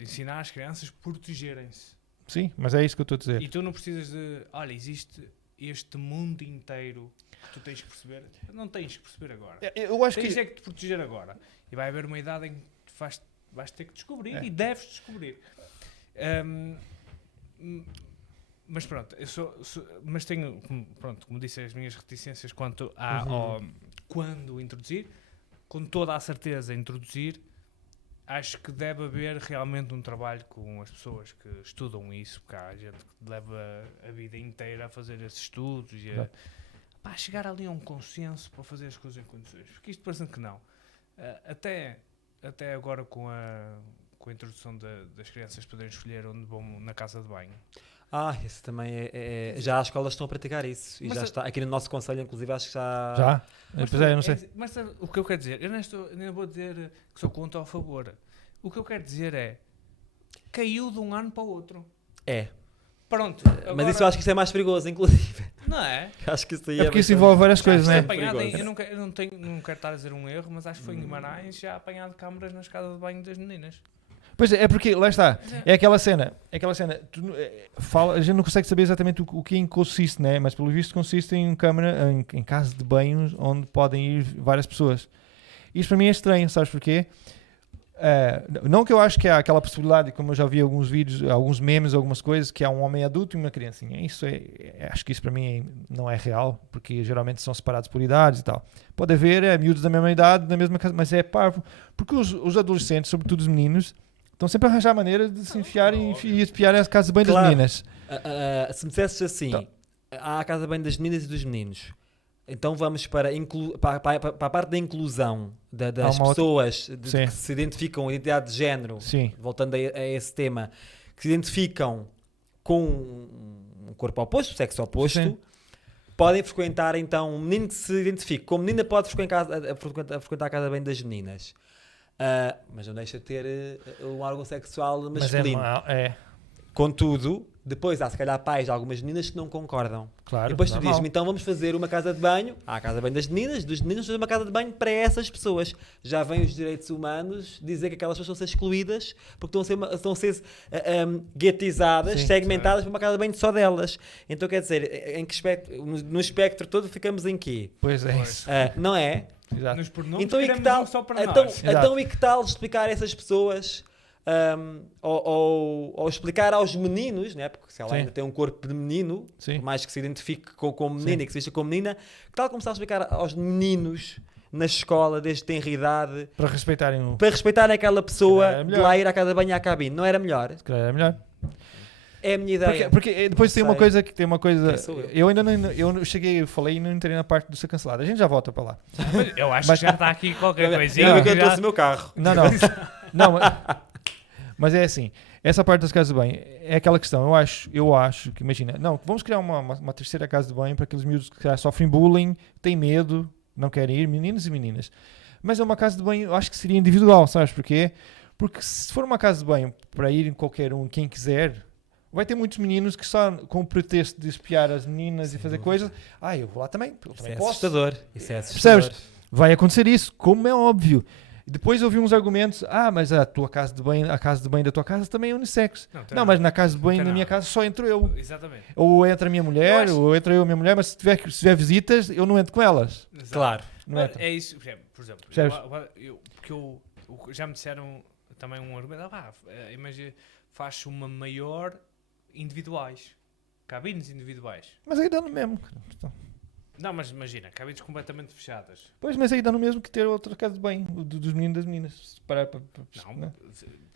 ensinar as crianças a protegerem-se. Sim, mas é isso que eu estou a dizer. E tu não precisas de, olha, existe este mundo inteiro que tu tens que perceber. Não tens que perceber agora. Eu acho tens que te proteger agora. E vai haver uma idade em que vais ter que descobrir e deves descobrir. Mas pronto, mas tenho, como disse, as minhas reticências quanto ao quando introduzir, com toda a certeza introduzir, acho que deve haver realmente um trabalho com as pessoas que estudam isso, porque há gente que leva a vida inteira a fazer esses estudos e a chegar ali a um consenso para fazer as coisas em condições, porque isto parece que não. Até agora com a introdução das crianças poderem escolher onde vão na casa de banho. Isso também já as escolas estão a praticar isso. E já está. Aqui no nosso conselho, inclusive, acho que já... Já? Pois eu não sei. Mas o que eu quero dizer, eu nem vou dizer que sou contra ou a favor. O que eu quero dizer é, caiu de um ano para o outro. Pronto. Agora, mas isso eu acho que isso é mais perigoso, inclusive. Não é? Acho que isso aí porque isso envolve várias coisas, não é? Eu não quero estar a dizer um erro, mas acho que foi em Guimarães já apanhado câmaras na escada de banho das meninas. Pois é porque, lá está, é aquela cena, a gente não consegue saber exatamente o que consiste, né? Mas pelo visto consiste em câmara, em casa de banhos onde podem ir várias pessoas. Isto para mim é estranho, sabes porquê? Não que eu acho que há aquela possibilidade, como eu já vi alguns vídeos, alguns memes, algumas coisas, que há um homem adulto e uma criancinha. Acho que isso para mim não é real, porque geralmente são separados por idades e tal. Pode haver miúdos da mesma idade, na mesma casa, mas é parvo, porque os adolescentes, sobretudo os meninos, estão sempre a arranjar maneira de se enfiar e espiar as casas de banho das meninas. Se me dissesses assim, há a casa de banho das meninas e dos meninos, então vamos para a parte da inclusão das pessoas que se identificam com identidade de género, voltando a esse tema, que se identificam com um corpo oposto, sexo oposto, podem frequentar então, um menino que se identifique como menina pode frequentar a casa de banho das meninas. Mas não deixa de ter um órgão sexual masculino. Contudo, depois há se calhar pais de algumas meninas que não concordam. Claro, e depois tu dizes-me, então vamos fazer uma casa de banho, há a casa de banho das meninas, dos meninos, fazer uma casa de banho para essas pessoas. Já vêm os direitos humanos dizer que aquelas pessoas estão a ser excluídas porque estão a ser guetizadas, segmentadas para uma casa de banho só delas. Então quer dizer, em que espectro, no espectro todo ficamos em quê? Pois é isso. Não é? Exato. Nos pronomes então, queremos um só para nós. Então e que tal explicar a essas pessoas... ou explicar aos meninos, né? Porque se ela ainda tem um corpo de menino, por mais que se identifique como menina e que se vista como menina, que tal começar a explicar aos meninos na escola, desde tenra idade, para respeitarem aquela pessoa de lá ir à casa de banho à cabine? Não era melhor? Se calhar era melhor. É a minha ideia. Porque depois tem uma coisa eu ainda não, eu cheguei, eu falei e não entrei na parte do ser cancelado. A gente já volta para lá. Eu acho que já está aqui qualquer coisinha. Eu que eu trouxe o meu carro. Não, mas é assim, essa parte das casas de banho é aquela questão, eu acho que, imagina, vamos criar uma terceira casa de banho para aqueles miúdos que sofrem bullying, têm medo, não querem ir, meninos e meninas. Mas é uma casa de banho, eu acho que seria individual, sabes porquê? Porque se for uma casa de banho para ir em qualquer um, quem quiser, vai ter muitos meninos que só com o pretexto de espiar as meninas e fazer coisas, eu vou lá também, eu também posso. Isso é assustador. Percebes? Vai acontecer isso, como é óbvio. Depois eu vi uns argumentos, mas a tua casa de banho, a casa de banho da tua casa também é unissex. Não, mas na casa de banho da minha casa só entro eu. Exatamente. Ou entra a minha mulher, ou entra eu e a minha mulher, mas se tiver visitas, eu não entro com elas. Exato. Claro. Não é isso, por exemplo, porque já me disseram também um argumento, imagina, faz uma maior individuais, cabines individuais. Mas aí dá no mesmo. Não, mas imagina, cabines completamente fechadas. Pois, mas aí dá no mesmo que ter outra casa de banho, dos meninos e das meninas. Se parar não,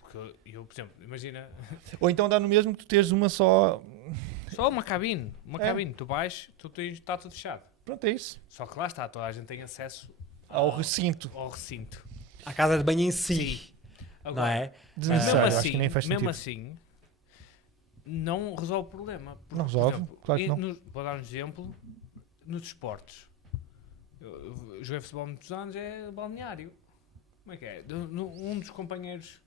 porque eu, por exemplo, imagina... Ou então dá no mesmo que tu teres uma só... Só uma cabine, tu vais, está tudo fechado. Pronto, é isso. Só que lá está, toda a gente tem acesso ao recinto. À casa de banho em si. Agora, não é? Desnecessário, acho que nem faz sentido. Mesmo assim, não resolve o problema. Porque, não resolve, exemplo, claro que não. Vou dar um exemplo. Nos esportes, eu joguei futebol há muitos anos, é balneário. Como é que é? Um dos companheiros,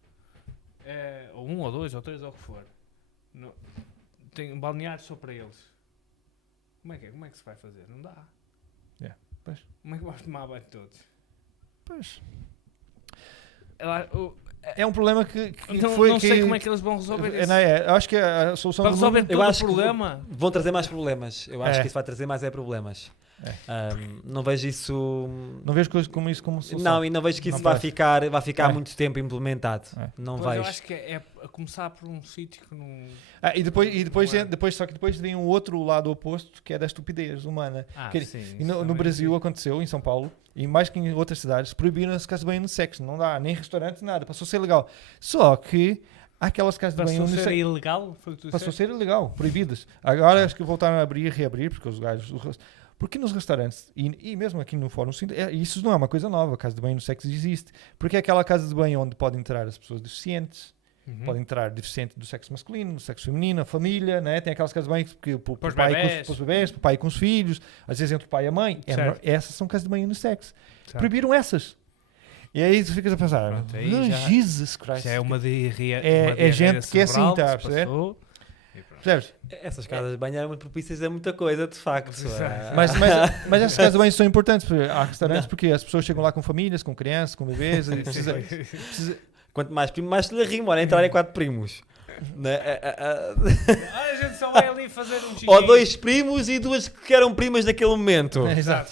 ou um, ou dois, ou três, ou o que for, tem um balneário só para eles. Como é que se vai fazer? Não dá. Pois. Como é que vais tomar banho todos? Pois. É um problema que não sei como é que eles vão resolver isso. Acho que a solução para resolver todo o problema. Vão trazer mais problemas. Eu acho que isso vai trazer mais problemas. Não vejo isso. Não vejo como isso como solução. Não, e não vejo que isso vai ficar muito tempo implementado. Não vejo. Eu acho que é a começar por um sítio que não. Só que depois vem um outro lado oposto, que é da estupidez humana. No Brasil aconteceu, em São Paulo, e mais que em outras cidades, proibiram as casas de banho no sexo. Não dá, nem restaurantes, nada. Passou a ser legal. Só que há aquelas casas de banho... Passou a ser ilegal? Passou a ser ilegal, proibidas. Agora acho que voltaram a abrir e reabrir, porque os gajos... Porque nos restaurantes, e mesmo aqui no Fórum Sul, isso não é uma coisa nova. A casa de banho no sexo existe. Porque é aquela casa de banho onde podem entrar as pessoas deficientes, podem entrar deficiente do sexo masculino, do sexo feminino, a família, né? Tem aquelas casas de banho que para os bebés, para o pai com os filhos, às vezes entre o pai e a mãe. Essas são casas de banho unissex. Proibiram essas. E aí tu ficas a pensar, Jesus Christ. Já é uma diarreia. É gente que é assim, está a perceber? Percebes? Essas casas de banho eram muito propícias a muita coisa, de facto. Mas essas casas de banho são importantes. Há restaurantes porque as pessoas chegam lá com famílias, com crianças, com bebês. Quanto mais primo, mais se lhe rima. Olha, entrar em 4 primos. Né? A gente só vai ali fazer um xixi. Ou 2 primos e 2 que eram primas naquele momento. Exato.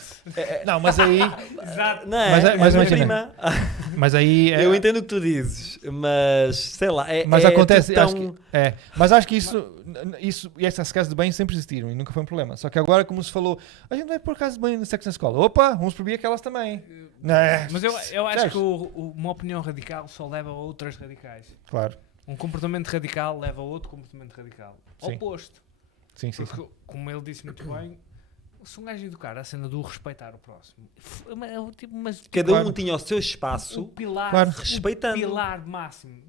Não, mas aí... Exato. Não é? Mas uma imagina. prima. Mas aí... Eu entendo o que tu dizes, mas sei lá. Mas acontece... tudo Acho que, mas acho que isso e essas casas de banho sempre existiram e nunca foi um problema. Só que agora, como se falou, a gente vai pôr casas de banho no sexo na escola. Opa, vamos proibir aquelas também. Mas eu acho que uma opinião radical só leva a outras radicais. Claro. Um comportamento radical leva a outro comportamento radical. Sim. Oposto. Sim. Porque, como ele disse muito bem, se um gajo educar a cena do respeitar o próximo, Cada Claro. um tinha o seu o espaço, pilar, Claro. respeitando. o pilar máximo.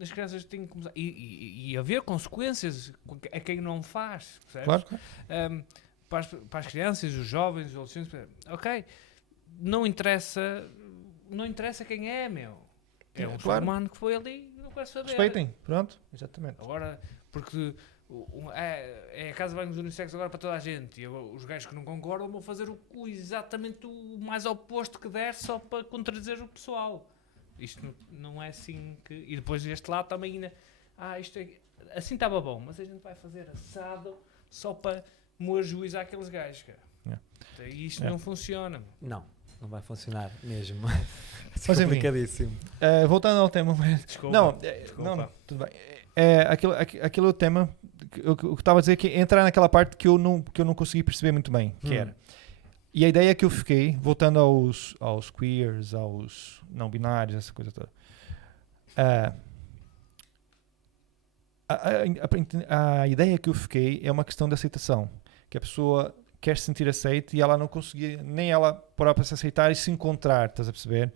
As crianças têm que começar. E haver consequências a quem não faz. Percebes? Claro. Para as crianças, os jovens, os adolescentes, ok, não interessa quem é, meu. É um ser Claro. humano que foi ali e não quer saber. Respeitem. Pronto. Exatamente. Agora, porque é a casa de banhos unissex agora para toda a gente e os gajos que não concordam vão fazer exatamente o mais oposto que der só para contradizer o pessoal. Isto não é assim que... E depois este lado também ainda... isto assim estava bom, mas a gente vai fazer assado só para ajuizar aqueles gajos, cara. E isto não funciona. Não vai funcionar mesmo. Mas enfim. Complicadíssimo. Voltando ao tema... Desculpa. Não, tudo bem. Aquele tema que eu estava a dizer que entrar naquela parte que eu não consegui perceber muito bem, que era. E a ideia que eu fiquei, voltando aos queers, aos não binários, essa coisa toda. A ideia que eu fiquei é uma questão de aceitação, que a pessoa quer se sentir aceita e ela não conseguia, nem ela própria se aceitar e se encontrar, estás a perceber?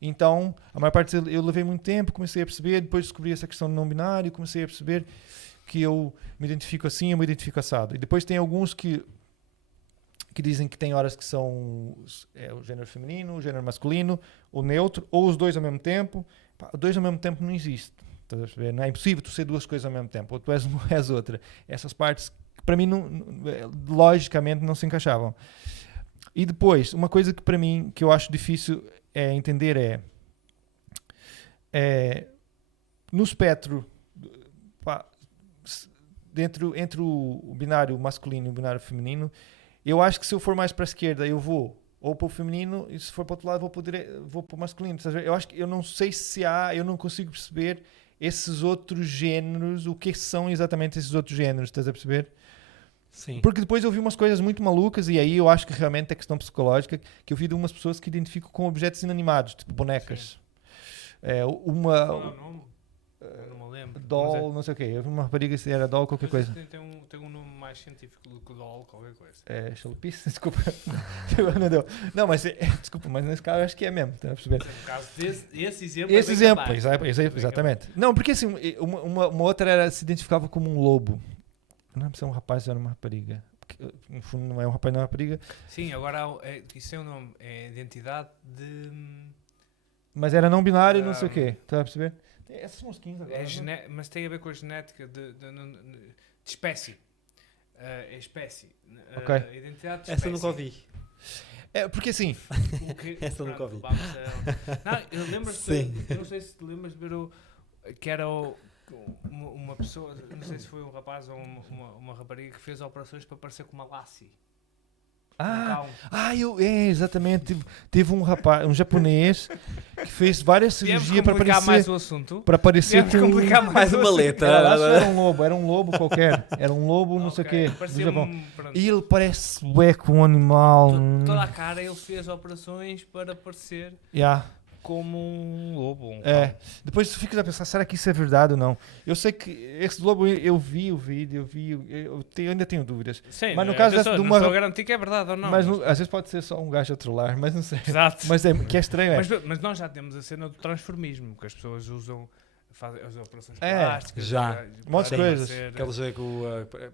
Então, a maior parte eu levei muito tempo, comecei a perceber, depois descobri essa questão do não binário, comecei a perceber que eu me identifico assim, eu me identifico assado. E depois tem alguns que dizem que tem horas que são o gênero feminino, o gênero masculino, o neutro, ou os dois ao mesmo tempo. Dois ao mesmo tempo não existe. Estás a perceber? Não é impossível tu ser duas coisas ao mesmo tempo, ou tu és uma ou és outra. Essas partes, para mim, logicamente, não se encaixavam. E depois, uma coisa que para mim, que eu acho difícil entender no espectro entre o binário masculino e o binário feminino, eu acho que se eu for mais para a esquerda eu vou ou para o feminino e se for para o outro lado vou para o masculino. Eu acho que eu não sei se eu não consigo perceber esses outros géneros, o que são exatamente esses outros géneros, estás a perceber? Sim. Porque depois eu vi umas coisas muito malucas e aí eu acho que realmente é questão psicológica, que eu vi de umas pessoas que identificam com objetos inanimados, tipo bonecas. Qual é o nome? Eu não me lembro. Doll, não sei o quê. Eu vi uma rapariga que era doll qualquer coisa. Tem um nome mais científico do que doll, qualquer coisa. Chalupice, desculpa. Não deu. Não, mas desculpa, mas nesse caso eu acho que é mesmo, tá a perceber? No caso esse exemplo. Esse exemplo, exatamente. Não, porque assim, uma outra se identificava como um lobo. Não é se é um rapaz ou era uma rapariga. Porque, no fundo não é um rapaz, não é uma rapariga. Sim, agora isso é o nome, é identidade de... Mas era não binário, não sei o quê. Tá a perceber? Essas são os 15 agora. Mas tem a ver com a genética de espécie. É espécie. Ok. Identidade de espécie. Essa eu nunca ouvi. Porque assim... Essa eu nunca ouvi. Não, eu não sei se te lembras de ver que era uma pessoa, não sei se foi um rapaz ou uma rapariga que fez operações para parecer com uma Lassie. Exatamente. Teve um rapaz, um japonês, que fez várias cirurgias para complicar parecer... mais o assunto. Para parecer Viemos complicar Mais uma letra. Acho que era um lobo qualquer. Era um lobo, não sei o quê, do Japão. E ele parece com um animal. Toda a cara ele fez operações para parecer como um lobo. Depois tu ficas a pensar, será que isso é verdade ou não? Eu sei que esse lobo, eu vi o vídeo, eu ainda tenho dúvidas. Sim, mas no caso de não estou a garantir que é verdade ou não. Mas às vezes pode ser só um gajo a trollar, mas não sei. Exato. Mas que é estranho. Mas nós já temos a cena do transformismo, que as pessoas fazem as operações plásticas. Já. Um monte de coisas. Aquele jogo,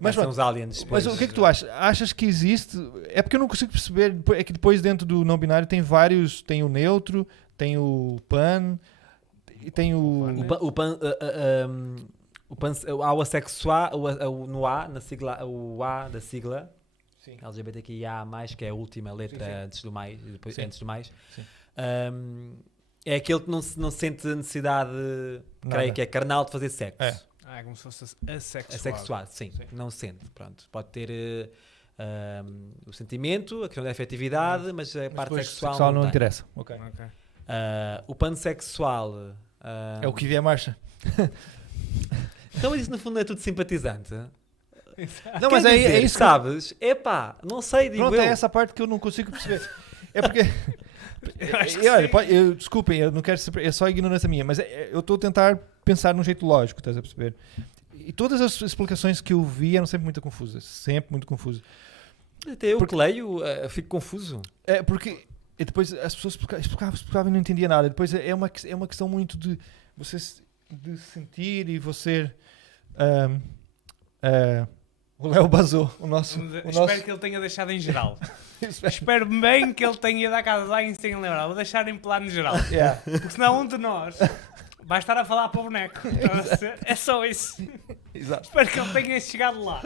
mas são os aliens. Mas o que é que tu achas? Achas que existe? É porque eu não consigo perceber. É que depois dentro do não binário tem vários. Tem o neutro, tem o pan, e tem há o assexual, no A, na sigla, o A da sigla. Sim. LGBTQIA+, que é a última letra antes do mais. Depois, antes do mais. Sim. é aquele que não sente a necessidade, creio que é carnal, de fazer sexo. É. É como se fosse assexuado. Assexuado, sim, não sente. Pronto. Pode ter o sentimento, a questão da afetividade, mas a parte Depois, sexual, não tem. interessa. Ok. Ok. O pansexual. É o que vier marcha. Então, mas isso no fundo é tudo simpatizante. Não, mas é isso. Que... Sabes? Epá, não sei, digo Pronto, eu. é essa parte que eu não consigo perceber. É porque. Eu acho que Olha, sim. desculpem, eu não quero ser, é só ignorância minha, mas eu estou a tentar pensar num jeito lógico, estás a perceber? E todas as explicações que eu vi eram sempre muito confusas. Sempre muito confusas. Até eu que leio, fico confuso. É porque e depois as pessoas explicavam e não entendia nada. Depois é uma questão muito de você de sentir e você. O Léo basou o nosso. Espero que ele tenha deixado em geral. Espero bem que ele tenha ido à casa de banho sem lembrar. Vou deixar em plano geral. Yeah. Porque senão um de nós vai estar a falar para o boneco. É só isso. Exato. Espero que ele tenha chegado lá.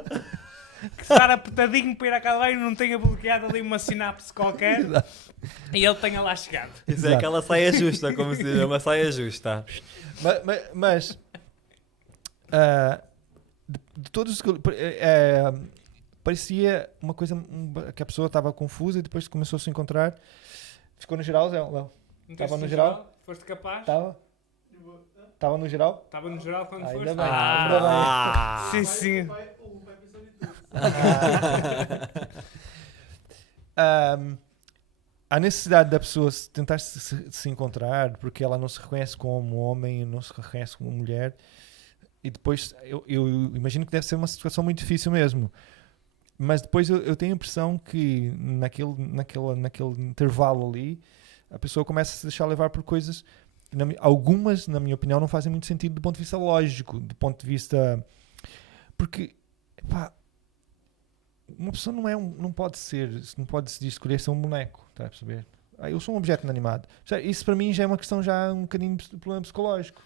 Que estar apertadinho para ir à casa de banho não tenha bloqueado ali uma sinapse qualquer. Exato. E ele tenha lá chegado. Isso é Exato. aquela saia justa, como se diz, uma saia justa. Mas de todos os que parecia uma coisa que a pessoa estava confusa e depois começou a se encontrar. Ficou no geral, Zé? Léo? Estava no geral? Foste capaz? Estava no geral? Estava no geral quando Ainda foste? bem. Ah. Sim, sim. A necessidade da pessoa tentar se encontrar porque ela não se reconhece como homem, não se reconhece como mulher, e depois eu imagino que deve ser uma situação muito difícil mesmo, mas depois eu tenho a impressão que naquele intervalo ali a pessoa começa a se deixar levar por coisas que algumas, na minha opinião, não fazem muito sentido do ponto de vista lógico, do ponto de vista porque pá, uma pessoa não pode decidir escolher ser um boneco, está a perceber? Eu sou um objeto inanimado. Isso para mim já é uma questão já um bocadinho de problema psicológico.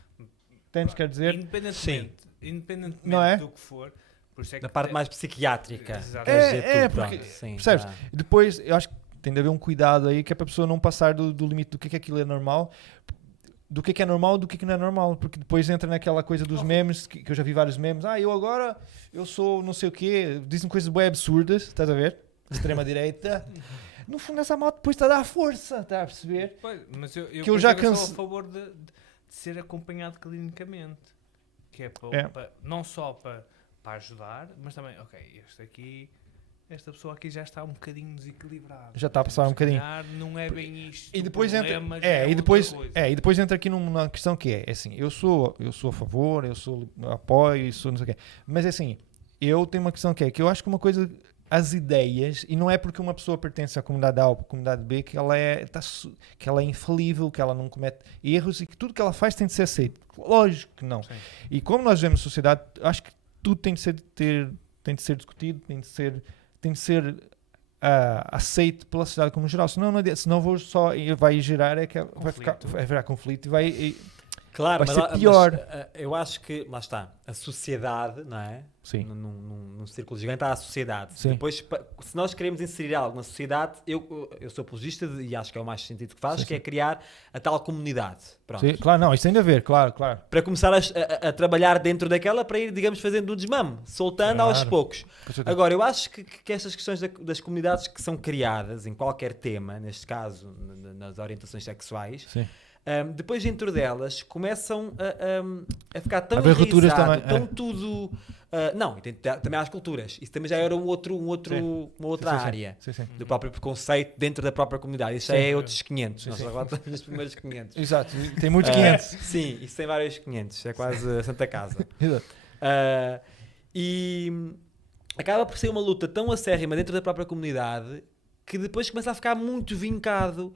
Entendes, quer dizer? Independentemente Não é? do que for. Por isso é que Da parte mais psiquiátrica. Exato. Quer dizer, É, tudo, porque- pronto, sim, percebes? tá. E depois, eu acho que tem de haver um cuidado aí que é para a pessoa não passar do limite do que aquilo é normal, do que é normal, do que não é normal, porque depois entra naquela coisa dos memes, que eu já vi vários memes, eu sou não sei o quê, dizem coisas bem absurdas, estás a ver? Extrema-direita. No fundo essa malta depois está a dar força, está a perceber? Pois, mas eu Que eu já sou canse- a favor de ser acompanhado clinicamente. Que é, É. não só para ajudar, mas também, ok, esta pessoa aqui já está um bocadinho desequilibrada. Já está a passar um Se bocadinho. calhar não é bem isto. E depois o entra, problema já é outra coisa. e depois entra aqui numa questão que é assim, eu sou a favor, apoio, não sei o quê, mas é assim, eu tenho uma questão que eu acho que uma coisa, as ideias, e não é porque uma pessoa pertence à comunidade A ou à comunidade B que ela é infalível, que ela não comete erros e que tudo que ela faz tem de ser aceito. Lógico que não. Sim. E como nós vivemos na sociedade, acho que tudo tem de ser discutido, tem de ser aceito pela sociedade como geral. Senão vai gerar vai virar conflito e vai. Claro, Vai mas, ser pior. mas, eu acho que, lá está, a sociedade, não é? Sim. Num círculo gigante há a sociedade. Sim. Depois, se nós queremos inserir algo na sociedade, eu sou apologista e acho que é o mais sentido que faz, Sim, que é sim. criar a tal comunidade. Pronto. Sim, claro, não, isso tem de haver, claro. Para começar a trabalhar dentro daquela, para ir, digamos, fazendo o desmame, soltando Claro. aos poucos. Com certeza. Agora, eu acho que estas questões das comunidades que são criadas em qualquer tema, neste caso, nas orientações sexuais, Sim. depois dentro delas começam a ficar tão Haver rupturas enraizado, também, tão tudo... não, e também há as culturas. Isso também já era uma outra Sim. área Sim. do próprio preconceito dentro da própria comunidade. Isso já Sim. é outros 500. Sim, Nós sim. agora estamos nos primeiros 500. Exato, tem muitos 500. Sim, isso tem vários 500. É quase a Santa Casa. Exato. E acaba por ser uma luta tão acérrima dentro da própria comunidade que depois começa a ficar muito vincado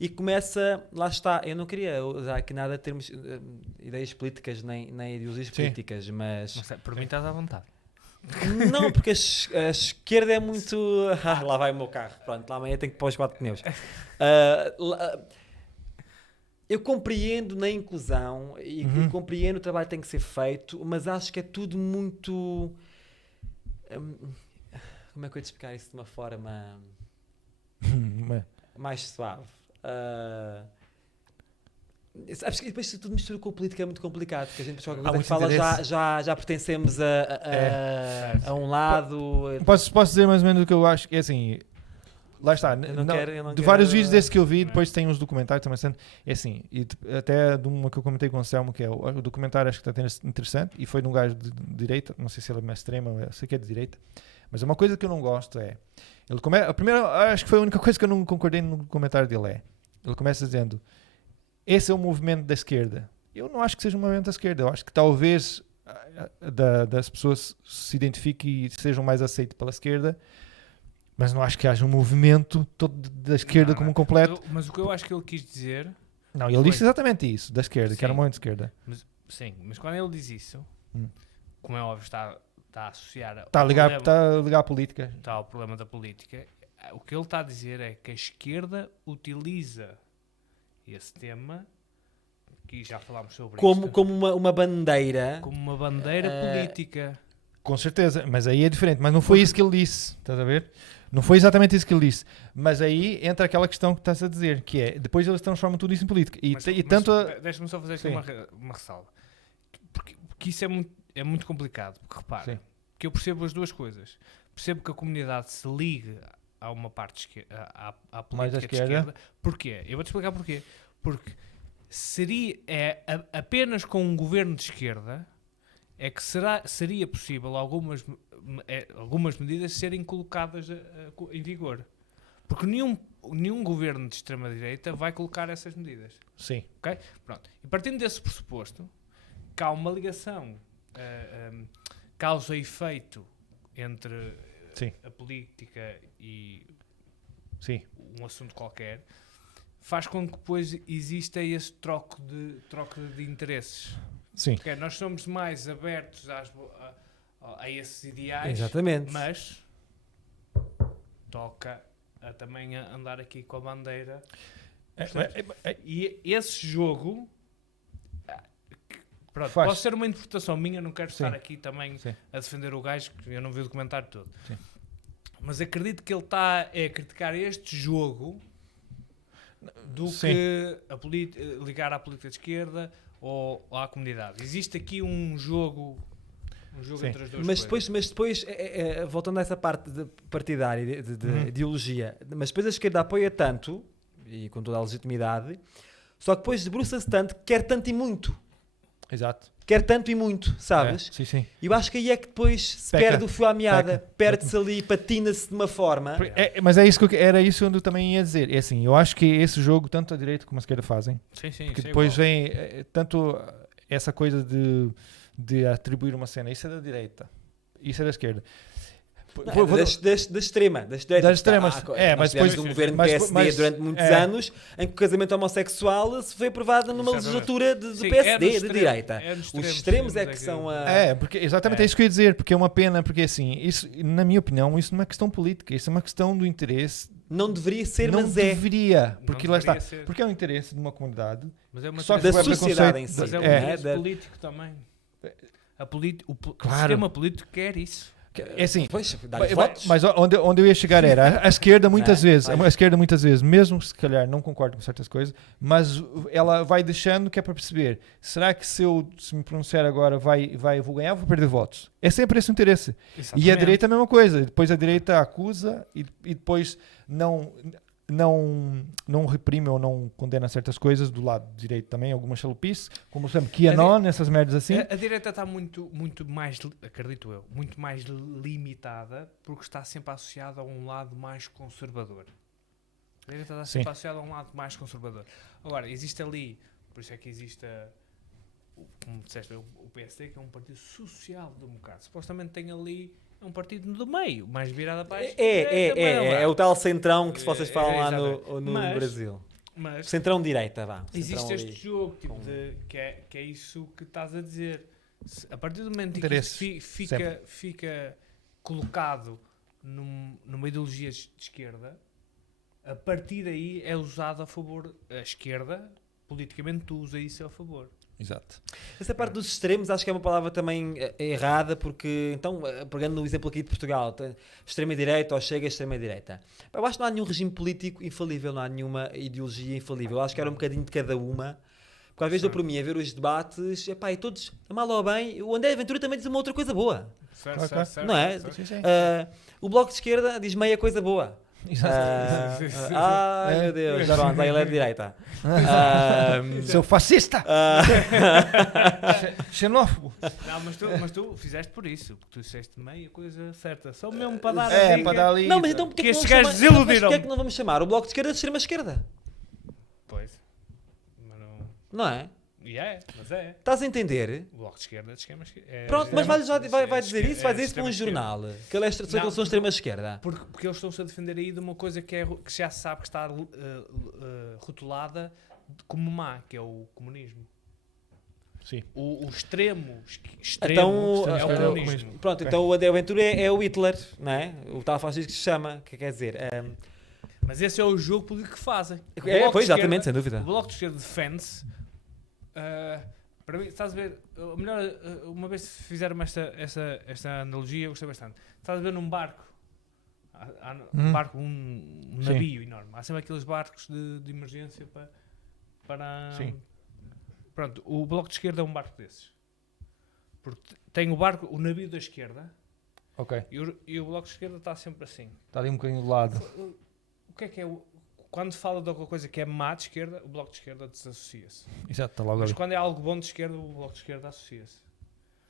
e começa, lá está, eu não queria usar aqui nada de termos ideias políticas nem ideologias políticas, mas Não sei, por mim estás à vontade. não, porque a esquerda é muito lá vai o meu carro, pronto, lá amanhã tenho que pôr os 4 pneus. Eu compreendo na inclusão e compreendo o trabalho que tem que ser feito, mas acho que é tudo muito como é que eu ia te explicar isso de uma forma mais suave? Sabes que depois tudo mistura com a política é muito complicado, porque a gente qualquer Há coisa que muitos fala interesses. já pertencemos a um lado. Posso dizer mais ou menos o que eu acho, que é assim, lá está, Eu não não- quero- eu não de quero- vários vídeos desses que eu vi, Não é? depois tem uns documentários também, é assim, e até de uma que eu comentei com o Anselmo, que é o documentário, acho que está interessante, e foi de um gajo de direita, não sei se ele é mais extremo, eu sei que é de direita, mas uma coisa que eu não gosto é, a primeira, acho que foi a única coisa que eu não concordei no comentário dele ele começa dizendo, esse é o movimento da esquerda. Eu não acho que seja um movimento da esquerda, eu acho que talvez das pessoas se identifiquem e sejam mais aceitas pela esquerda, mas não acho que haja um movimento todo da esquerda como um completo. Mas o que eu acho que ele quis dizer... Não, ele disse exatamente isso, da esquerda, que era um Sim. movimento de esquerda. Sim, mas quando ele diz isso, como é óbvio, está a associar... Está a ligar à política. Está ao problema da política. O que ele está a dizer é que a esquerda utiliza esse tema, que já falámos sobre isto, Como uma bandeira. como uma bandeira política. Com certeza, mas aí é diferente. Mas não foi isso que ele disse, estás a ver? Não foi exatamente isso que ele disse. Mas aí entra aquela questão que estás a dizer, que é, depois eles transformam tudo isso em política. E, Mas tanto deixa-me só fazer aqui Sim. uma ressalva. Porque isso é muito complicado. Porque repara, Sim. que eu percebo as duas coisas. Percebo que a comunidade se ligue a uma parte esquerda, à Mais à política de esquerda. esquerda. Porquê? Eu vou-te explicar porquê. Porque apenas com um governo de esquerda é que seria possível algumas medidas serem colocadas em vigor. Porque nenhum governo de extrema-direita vai colocar essas medidas. Sim. Ok? Pronto. E partindo desse pressuposto, que há uma ligação causa e efeito entre Sim. a política e Sim. um assunto qualquer, faz com que depois exista esse troca de interesses. Sim. Okay? Nós somos mais abertos a esses ideais, Exatamente. mas toca também a andar aqui com a bandeira. E esse jogo, pronto, Faz. pode ser uma interpretação minha, não quero Sim. estar aqui também Sim. a defender o gajo, que eu não vi o documentário todo. Sim. Mas acredito que ele está a criticar este jogo do Sim. que ligar à política de esquerda ou à comunidade. Existe aqui um jogo Sim. entre as duas Mas coisas. depois voltando a essa parte partidária, de ideologia, mas depois a esquerda apoia tanto, e com toda a legitimidade, só que depois debruça-se tanto que quer tanto e muito. Exato. Quer tanto e muito, sabes? É, sim, sim. E eu acho que aí é que depois se Peca. perde o fio à meada, Peca. perde-se ali, patina-se de uma forma. Mas é isso era isso onde eu também ia dizer. É assim, eu acho que esse jogo, tanto a direita como a esquerda fazem, Sim, sim, porque isso é depois igual. vem tanto essa coisa de atribuir uma cena, isso é da direita, isso é da esquerda. Não, da extrema, das direitas. Das extremas. Mas depois de um governo mas- PSD mas- durante muitos é. anos, em que o casamento homossexual se foi aprovado numa Exatamente. legislatura de Sim, PSD, é de nos direita. é nos Os extremos é que aquilo. são a... Porque exatamente É. é isso que eu ia dizer, porque é uma pena, porque assim, isso, na minha opinião, isso não é questão política, isso é uma questão do interesse. Não deveria ser, Não mas é. deveria, porque lá está, deveria ser. porque é o interesse de uma comunidade. Mas é uma Só que Da vai sociedade em preconceito. si. Mas é um É. interesse Da- político também. O Claro. sistema político quer isso. É assim, Pois, dá-lhe Mas, votos. mas onde eu ia chegar era a esquerda muitas Não é? vezes, a esquerda muitas vezes, mesmo se calhar não concordo com certas coisas, mas ela vai deixando que é para perceber, será que se me pronunciar agora vou ganhar ou vou perder votos? É sempre esse o interesse. E a direita é a mesma coisa, depois a direita acusa e depois não reprime ou não condena certas coisas do lado direito também, algumas chalupices, como sempre QAnon, essas merdas assim. A direita está muito mais, acredito eu, muito mais limitada porque está sempre associada a um lado mais conservador. A direita está sempre Sim. associada a um lado mais conservador. Agora, existe ali, por isso é que existe, como disseste, o PSD, que é um partido social-democrata. Supostamente tem ali um partido do meio, mais virado para a esquerda. É o tal centrão que vocês falam lá exatamente. no Mas- Brasil. Mas Centrão direita, vá. existe Centrão este ali. jogo tipo com- que é isso que estás a dizer. A partir do momento em que Interesses, isto fica colocado numa ideologia de esquerda, a partir daí é usado a favor. A esquerda, politicamente, tu usa isso a favor. Exato. Essa parte dos extremos acho que é uma palavra também errada, porque, então, pegando no exemplo aqui de Portugal, extrema-direita ou chega a extrema-direita. Eu acho que não há nenhum regime político infalível, não há nenhuma ideologia infalível. Eu acho que era um bocadinho de cada uma. Porque às vezes dou por mim a ver os debates, epá, e todos, mal ou bem, o André Ventura também diz uma outra coisa boa. Certo, Claro, certo, não é? certo. Sim, sim. O Bloco de Esquerda diz meia coisa boa. Ai meu Deus, pronto, aí ele é de direita. Seu fascista! Xenófobo! Não, mas tu fizeste por isso, porque tu disseste meia coisa certa, só mesmo para dar a É, dica. para dar ali. Não, mas então porque Que é que estes não gajos chama- desiludiram-me. Porque é que não vamos chamar o Bloco de Esquerda de extrema-esquerda? Pois. Mas não... Não é? Mas é. Estás a entender? O Bloco de Esquerda de esquema... Pronto, mas vai dizer isso? Vai dizer isso para um jornal? Que eles são extrema-esquerda? Porque eles estão-se a defender aí de uma coisa que já se sabe que está rotulada como má, que é o comunismo. Sim. O extremo Então, é o é o comunismo. Pronto, então o André Ventura é o Hitler, não é? O tal fascista que se chama, que quer dizer... Mas esse é o jogo político que fazem. O É, Bloco pois, de exatamente, Esquerda- sem dúvida. O Bloco de Esquerda defende-se. Para mim, estás a ver, melhor, uma vez que fizeram esta analogia, eu gostei bastante. Estás a ver num barco, há um barco, um Sim. navio enorme. Há sempre aqueles barcos de emergência para... Sim. Pronto, o Bloco de Esquerda é um barco desses. Porque tem o navio da esquerda, Ok. e o Bloco de Esquerda está sempre assim. Está ali um bocadinho do lado. O que é quando se fala de alguma coisa que é má de esquerda, o Bloco de Esquerda desassocia-se. Exato, está logo Mas ali. quando é algo bom de esquerda, o Bloco de Esquerda associa-se.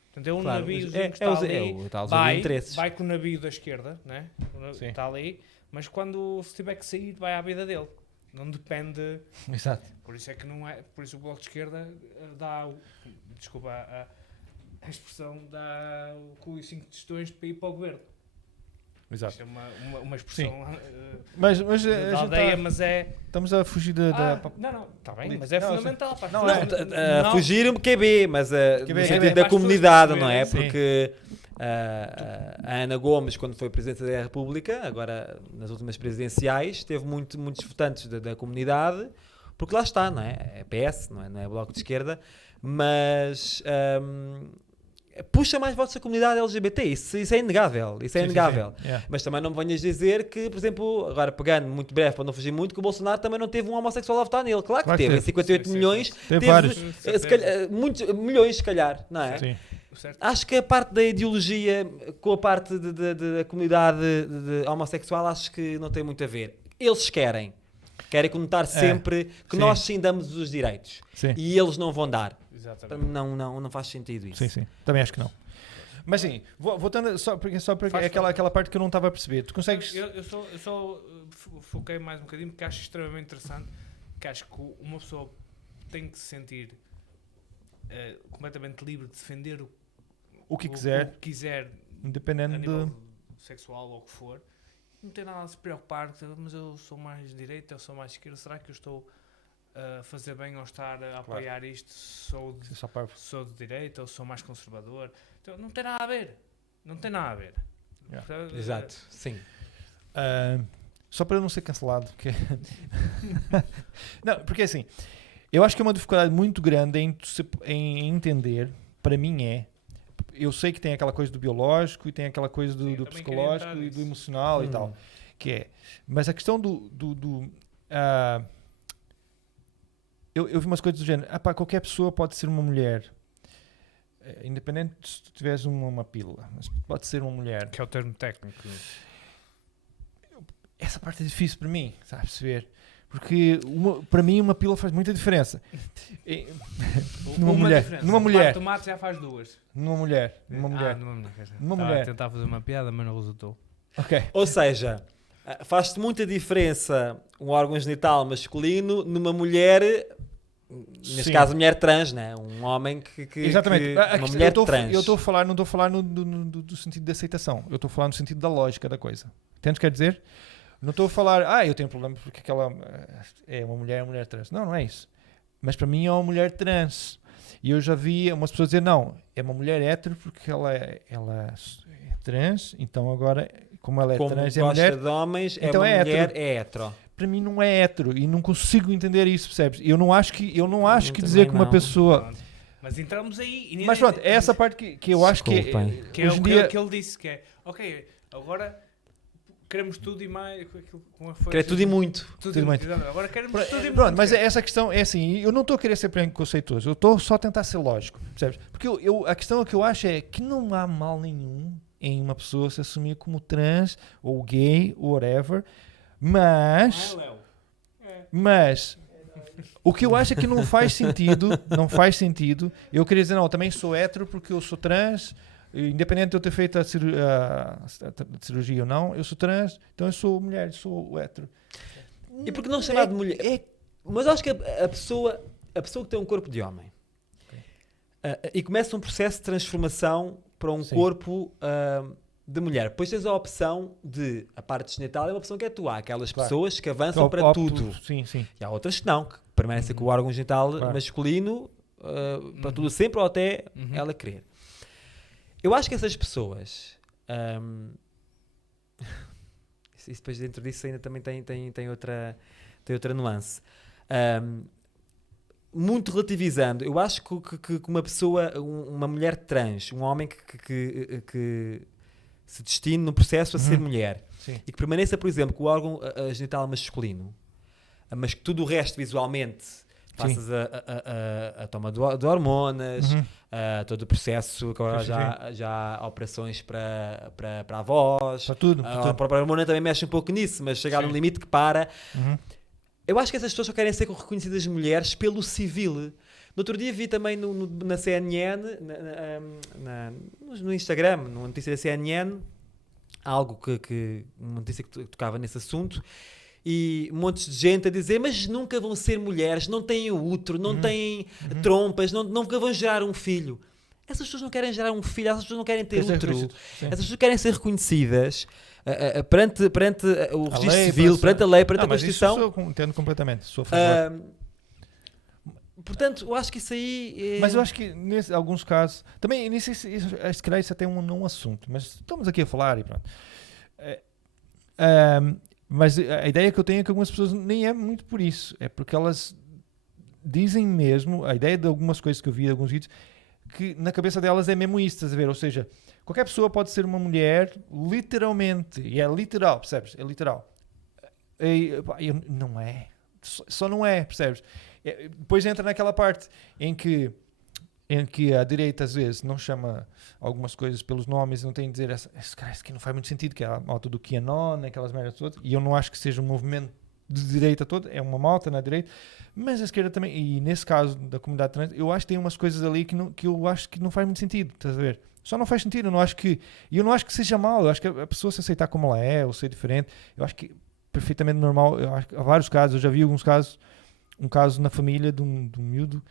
Portanto, é um Claro, navio é que está ali, o tal vai, interesses. vai com o navio da esquerda, né? Sim. Está ali, mas quando se tiver que sair, vai à vida dele. Não depende. Exato. Por isso é que não é. Por isso o Bloco de Esquerda dá. Desculpa, a expressão dá com os 5 tostões para ir para o governo. Exato. Isto é uma expressão Mas a da gente aldeia, tá- mas é. estamos a fugir da. Não, está bem, Política. mas é Não, fundamental. Pá. não, Não, fugir um QB, mas QB, no sentido QB. da Mais comunidade, pessoas não é? perceberem, Porque a Ana Gomes, quando foi Presidente da República, agora nas últimas presidenciais, teve muitos votantes da comunidade, porque lá está, não é? É PS, não é Bloco de Esquerda, mas puxa mais votos da comunidade LGBT, isso é inegável, isso é inegável. Sim. Yeah. Mas também não me venhas dizer que, por exemplo, agora pegando muito breve para não fugir muito, que o Bolsonaro também não teve um homossexual a votar nele. Claro que Claro que teve, teve. 58 Sim, milhões, Teve vários. se calhar, muitos milhões se calhar, não é? Sim. Certo? Acho que a parte da ideologia com a parte da comunidade de homossexual acho que não tem muito a ver. Eles querem conotar sempre que Sim. nós sim damos os direitos Sim. e eles não vão dar. Exatamente. Para mim não faz sentido isso. Sim. Também acho que não. Mas sim, voltando só porque Faz é aquela parte que eu não estava a perceber. Tu consegues. Eu só foquei mais um bocadinho porque acho extremamente interessante, que acho que uma pessoa tem que se sentir completamente livre de defender O que quiser, o que quiser a independente nível de. sexual ou o que for. Não tem nada a se preocupar, mas eu sou mais de direita, eu sou mais de esquerda, será que eu estou a fazer bem ao estar a apoiar isto? Sou de direita ou sou mais conservador? Então, não tem nada a ver. Não tem nada a ver. Yeah. Portanto, Exato, sim. Só para eu não ser cancelado. Porque... não, porque assim, eu acho que é uma dificuldade muito grande em entender, para mim eu sei que tem aquela coisa do biológico e tem aquela coisa Sim, do também psicológico queria entrar e do nisso. emocional e tal, que é. Mas a questão eu vi umas coisas do género, qualquer pessoa pode ser uma mulher, independente se tu tiveres uma pílula, mas pode ser uma mulher. que é o termo técnico. Essa parte é difícil para mim, sabe perceber? Porque para mim uma pílula faz muita diferença. Numa mulher. Diferença. Numa mulher. Tomate já faz duas. Numa mulher. Numa mulher. Numa Estava mulher. a tentar fazer uma piada, mas não resultou. Ok. Ou seja, faz-te muita diferença um órgão genital masculino numa mulher, neste Sim. caso mulher trans, né? Um homem que Exatamente. uma mulher trans. Eu estou a falar, não estou a falar do sentido de aceitação. Eu estou a falar no sentido da lógica da coisa. Entendes o que quer dizer? Não estou a falar, eu tenho problema porque aquela é uma mulher trans. Não é isso. Mas para mim é uma mulher trans. E eu já vi umas pessoas dizer, não, é uma mulher hétero porque ela é trans, então agora, como ela é Como trans e é gosta mulher, de homens, então é é uma mulher, hétero. é hetero. para mim não é hétero e não consigo entender isso, percebes? Eu não acho que dizer que uma não. pessoa... Pronto. Mas entramos aí. E Mas pronto, é essa parte que eu acho que Desculpem. que é hoje o em dia... que ele disse, que é, ok, agora queremos tudo e mais. Como foi? Quer tudo e muito. Tudo e muito. Agora queremos tudo e Pronto, muito. mas essa questão é assim, eu não estou a querer ser preconceituoso, eu estou só a tentar ser lógico, percebes? Porque a questão que eu acho é que não há mal nenhum em uma pessoa se assumir como trans, ou gay, ou whatever, mas... Não é, Léo? Mas o que eu acho é que não faz sentido. Eu queria dizer, não, eu também sou hétero porque eu sou trans, independente de eu ter feito a cirurgia ou não, eu sou trans, então eu sou mulher, sou hétero. E porque não chamar de mulher? Mas eu acho que a pessoa que tem um corpo de homem e começa um processo de transformação para um corpo de mulher. Depois tens a opção de, a parte genital é uma opção que é tua. Há aquelas pessoas que avançam para tudo. Sim. E há outras que não, que permanecem com o órgão genital masculino para tudo sempre ou até ela querer. Eu acho que essas pessoas... isso depois dentro disso ainda também tem outra nuance. Muito relativizando, eu acho que uma pessoa, uma mulher trans, um homem que se destine no processo a ser mulher e que permaneça, por exemplo, com o órgão genital masculino, mas que tudo o resto visualmente passas a toma de hormonas, todo o processo, agora já há operações para a voz, para tudo. A própria hormona também mexe um pouco nisso, mas chega a um limite que para. Eu acho que essas pessoas só querem ser reconhecidas mulheres pelo civil. No outro dia vi também na CNN, no Instagram, numa notícia da CNN, algo uma notícia que tocava nesse assunto, e montes de gente a dizer, mas nunca vão ser mulheres, não têm útero, não têm trompas, nunca vão gerar um filho. Essas pessoas não querem gerar um filho, essas pessoas não querem ter útero. Essas pessoas querem ser reconhecidas perante o registro civil, perante a lei, perante a Constituição. Isso eu entendo completamente, sou a favor. Portanto, eu acho que isso aí... Mas eu acho que, em alguns casos... Também, se calhar isso até é um assunto, mas estamos aqui a falar e pronto. Mas a ideia que eu tenho é que algumas pessoas nem é muito por isso. É porque elas dizem mesmo... A ideia de algumas coisas que eu vi em alguns vídeos, que na cabeça delas é mesmo isso, estás a ver? Ou seja, qualquer pessoa pode ser uma mulher, literalmente. E é literal, percebes? É literal. Não é. Só não é, percebes? Depois entra naquela parte em que a direita às vezes não chama algumas coisas pelos nomes e não tem de dizer esse aqui não faz muito sentido, que é a malta do QAnon, aquelas merdas todas, e eu não acho que seja um movimento de direita todo, é uma malta na direita, mas a esquerda também, e nesse caso da comunidade trans, eu acho que tem umas coisas ali que eu acho que não faz muito sentido, estás a ver? Só não faz sentido, eu não acho que seja mal, eu acho que a pessoa se aceitar como ela é, ou ser diferente, eu acho que é perfeitamente normal, eu acho que há vários casos, eu já vi alguns casos, um caso na família de um miúdo,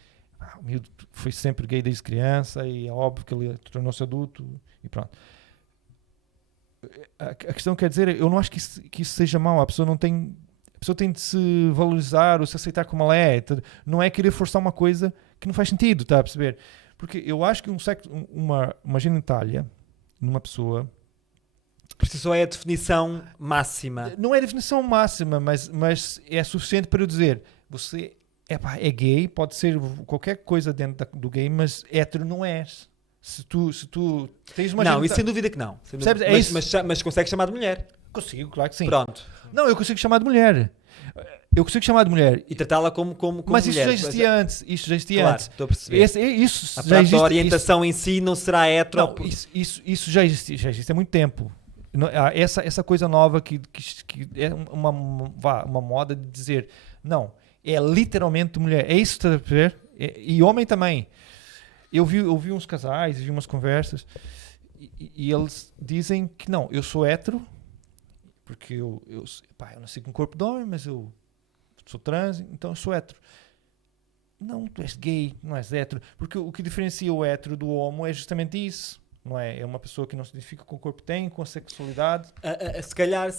o miúdo foi sempre gay desde criança e é óbvio que ele tornou-se adulto e pronto. A questão quer dizer, eu não acho que isso seja mau, a pessoa tem de se valorizar ou se aceitar como ela é, não é querer forçar uma coisa que não faz sentido, está a perceber? Porque eu acho que uma genitália numa pessoa... Por isso só é a definição máxima. Não é a definição máxima, mas é suficiente para eu dizer, você é gay, pode ser qualquer coisa dentro do gay, mas hétero não és. Se tu tens uma Não, isso sem dúvida que não. Percebes? Mas consegues chamar de mulher. Consigo, claro que sim. Pronto. Não, eu consigo chamar de mulher. E tratá-la como mas mulher. Mas isso já existia antes. Claro, estou a perceber. A orientação em si não será hétero. Não, isso já existe há muito tempo. Essa coisa nova que é uma moda de dizer, não, é literalmente mulher. É isso que está a ver? E homem também. Eu vi uns casais, vi umas conversas e eles dizem que não, eu sou hétero porque eu nasci com um corpo de homem, mas eu sou trans, então eu sou hétero. Não, tu és gay, não és hétero. Porque o que diferencia o hétero do homo é justamente isso. Não é? É uma pessoa que não se identifica com o corpo que tem, com a sexualidade. Se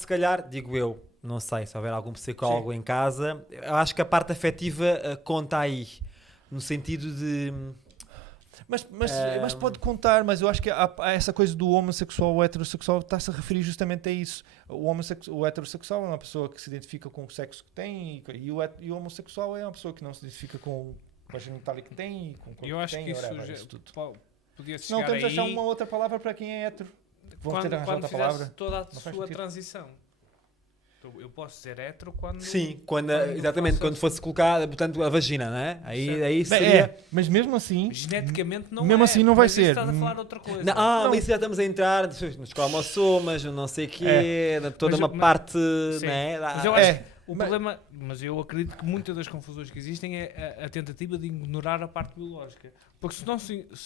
calhar, digo eu, não sei se houver algum psicólogo em casa, eu acho que a parte afetiva conta aí, no sentido de... Mas pode contar, mas eu acho que essa coisa do homossexual ou heterossexual está-se a referir justamente a isso. O heterossexual é uma pessoa que se identifica com o sexo que tem e o homossexual é uma pessoa que não se identifica com a genitália que tem e com o corpo que tem. Eu acho que isso podia chegar não, temos aí... de achar uma outra palavra para quem é hétero. Quando fizesse toda a sua transição. Eu posso ser hetero quando... Sim, exatamente, quando fosse colocada, portanto, a vagina, não é? Aí Bem, seria... mas mesmo assim, Geneticamente não mesmo é. assim não vai mas isso ser. Estás a falar de outra coisa. Não, mas isso já estamos a entrar nos cromossomas, no não sei o quê, toda Mas- uma mas- parte, Sim. né? Mas eu acho que o mas- problema... Mas eu acredito que muitas das confusões que existem é a tentativa de ignorar a parte biológica. Porque se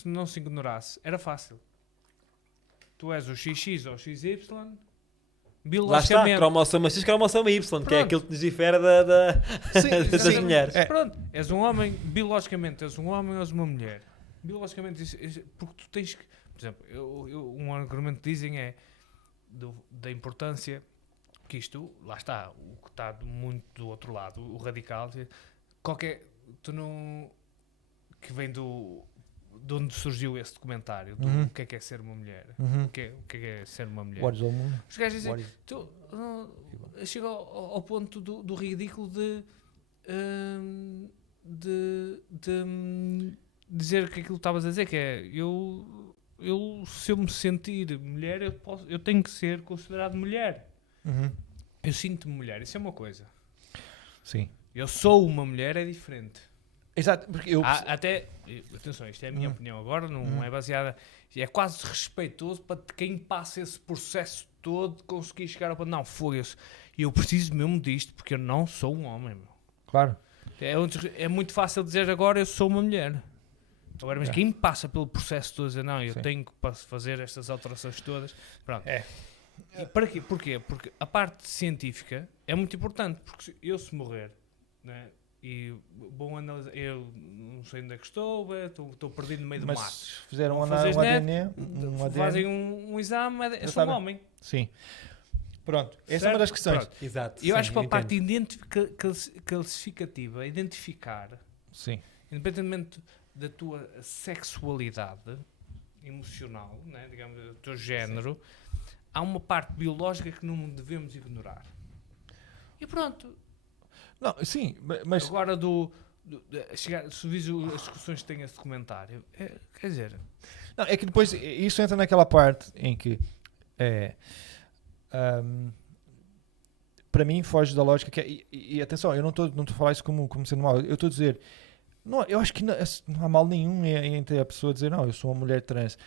não se ignorasse, era fácil. Tu és o XX ou o XY... Lá está, Biologicamente, cromossoma X, cromossoma Y, que é Pronto. aquilo que nos difere das exatamente. mulheres. Pronto, és um homem, biologicamente és um homem ou és uma mulher. Biologicamente, porque tu tens que... Por exemplo, um argumento que dizem é da importância que isto, lá está, o que está muito do outro lado, o radical, tu não... Que vem de onde surgiu esse documentário, do Uhum. o que é ser uma mulher. Uhum. O que é ser uma mulher. What is all moon? Os gajos dizem, What is- chega ao ponto do ridículo de dizer que aquilo que estavas a dizer, que é se eu me sentir mulher, eu tenho que ser considerado mulher. Uhum. Eu sinto-me mulher, isso é uma coisa. Sim. Eu sou uma mulher, é diferente. Exato, porque eu... Atenção, isto é a minha opinião agora, não é baseada, é quase desrespeitoso para quem passa esse processo todo de conseguir chegar ao ponto, não, foda-se, eu preciso mesmo disto, porque eu não sou um homem, meu. Claro. É muito fácil dizer agora, eu sou uma mulher. Agora, mas É. quem passa pelo processo todo, dizer, não, eu Sim. tenho que fazer estas alterações todas, pronto. É. E para quê? Porquê? Porque a parte científica é muito importante, porque se morrer, né, e bom analisar, eu não sei onde é que estou perdido no meio do mato. Mas fizeram Vão um fazer ADN, um Fazem ADN. um exame, eu sou um sabem. homem. Sim. Pronto. Essa é Certo? uma das questões. Pronto. Exato. Eu acho que para a parte entendo. classificativa, identificar, Sim. independentemente da tua sexualidade emocional, né, digamos, do teu género, há uma parte biológica que não devemos ignorar. E pronto. Não, sim, mas... Agora, se vis as discussões que tem esse documentário, quer dizer... Não, é que depois isso entra naquela parte em que para mim foge da lógica que é, e atenção, eu não estou a falar isso como sendo mal, eu estou a dizer, não, eu acho que não há mal nenhum entre a pessoa dizer, não, eu sou uma mulher trans,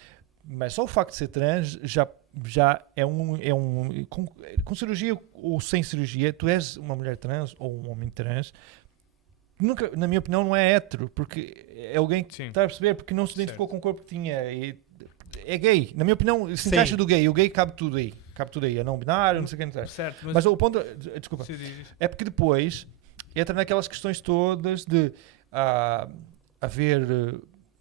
mas só o facto de ser trans já é com cirurgia ou sem cirurgia, tu és uma mulher trans ou um homem trans, nunca, na minha opinião, não é hétero, porque é alguém que Sim. está a perceber, porque não se identificou com o corpo que tinha. É gay. Na minha opinião, se Sim. encaixa do gay. O gay cabe tudo aí. Cabe tudo aí. É não binário, não sei o que. Não sei. Certo, Mas o ponto... Desculpa. Sim, diz. É porque depois entra naquelas questões todas de haver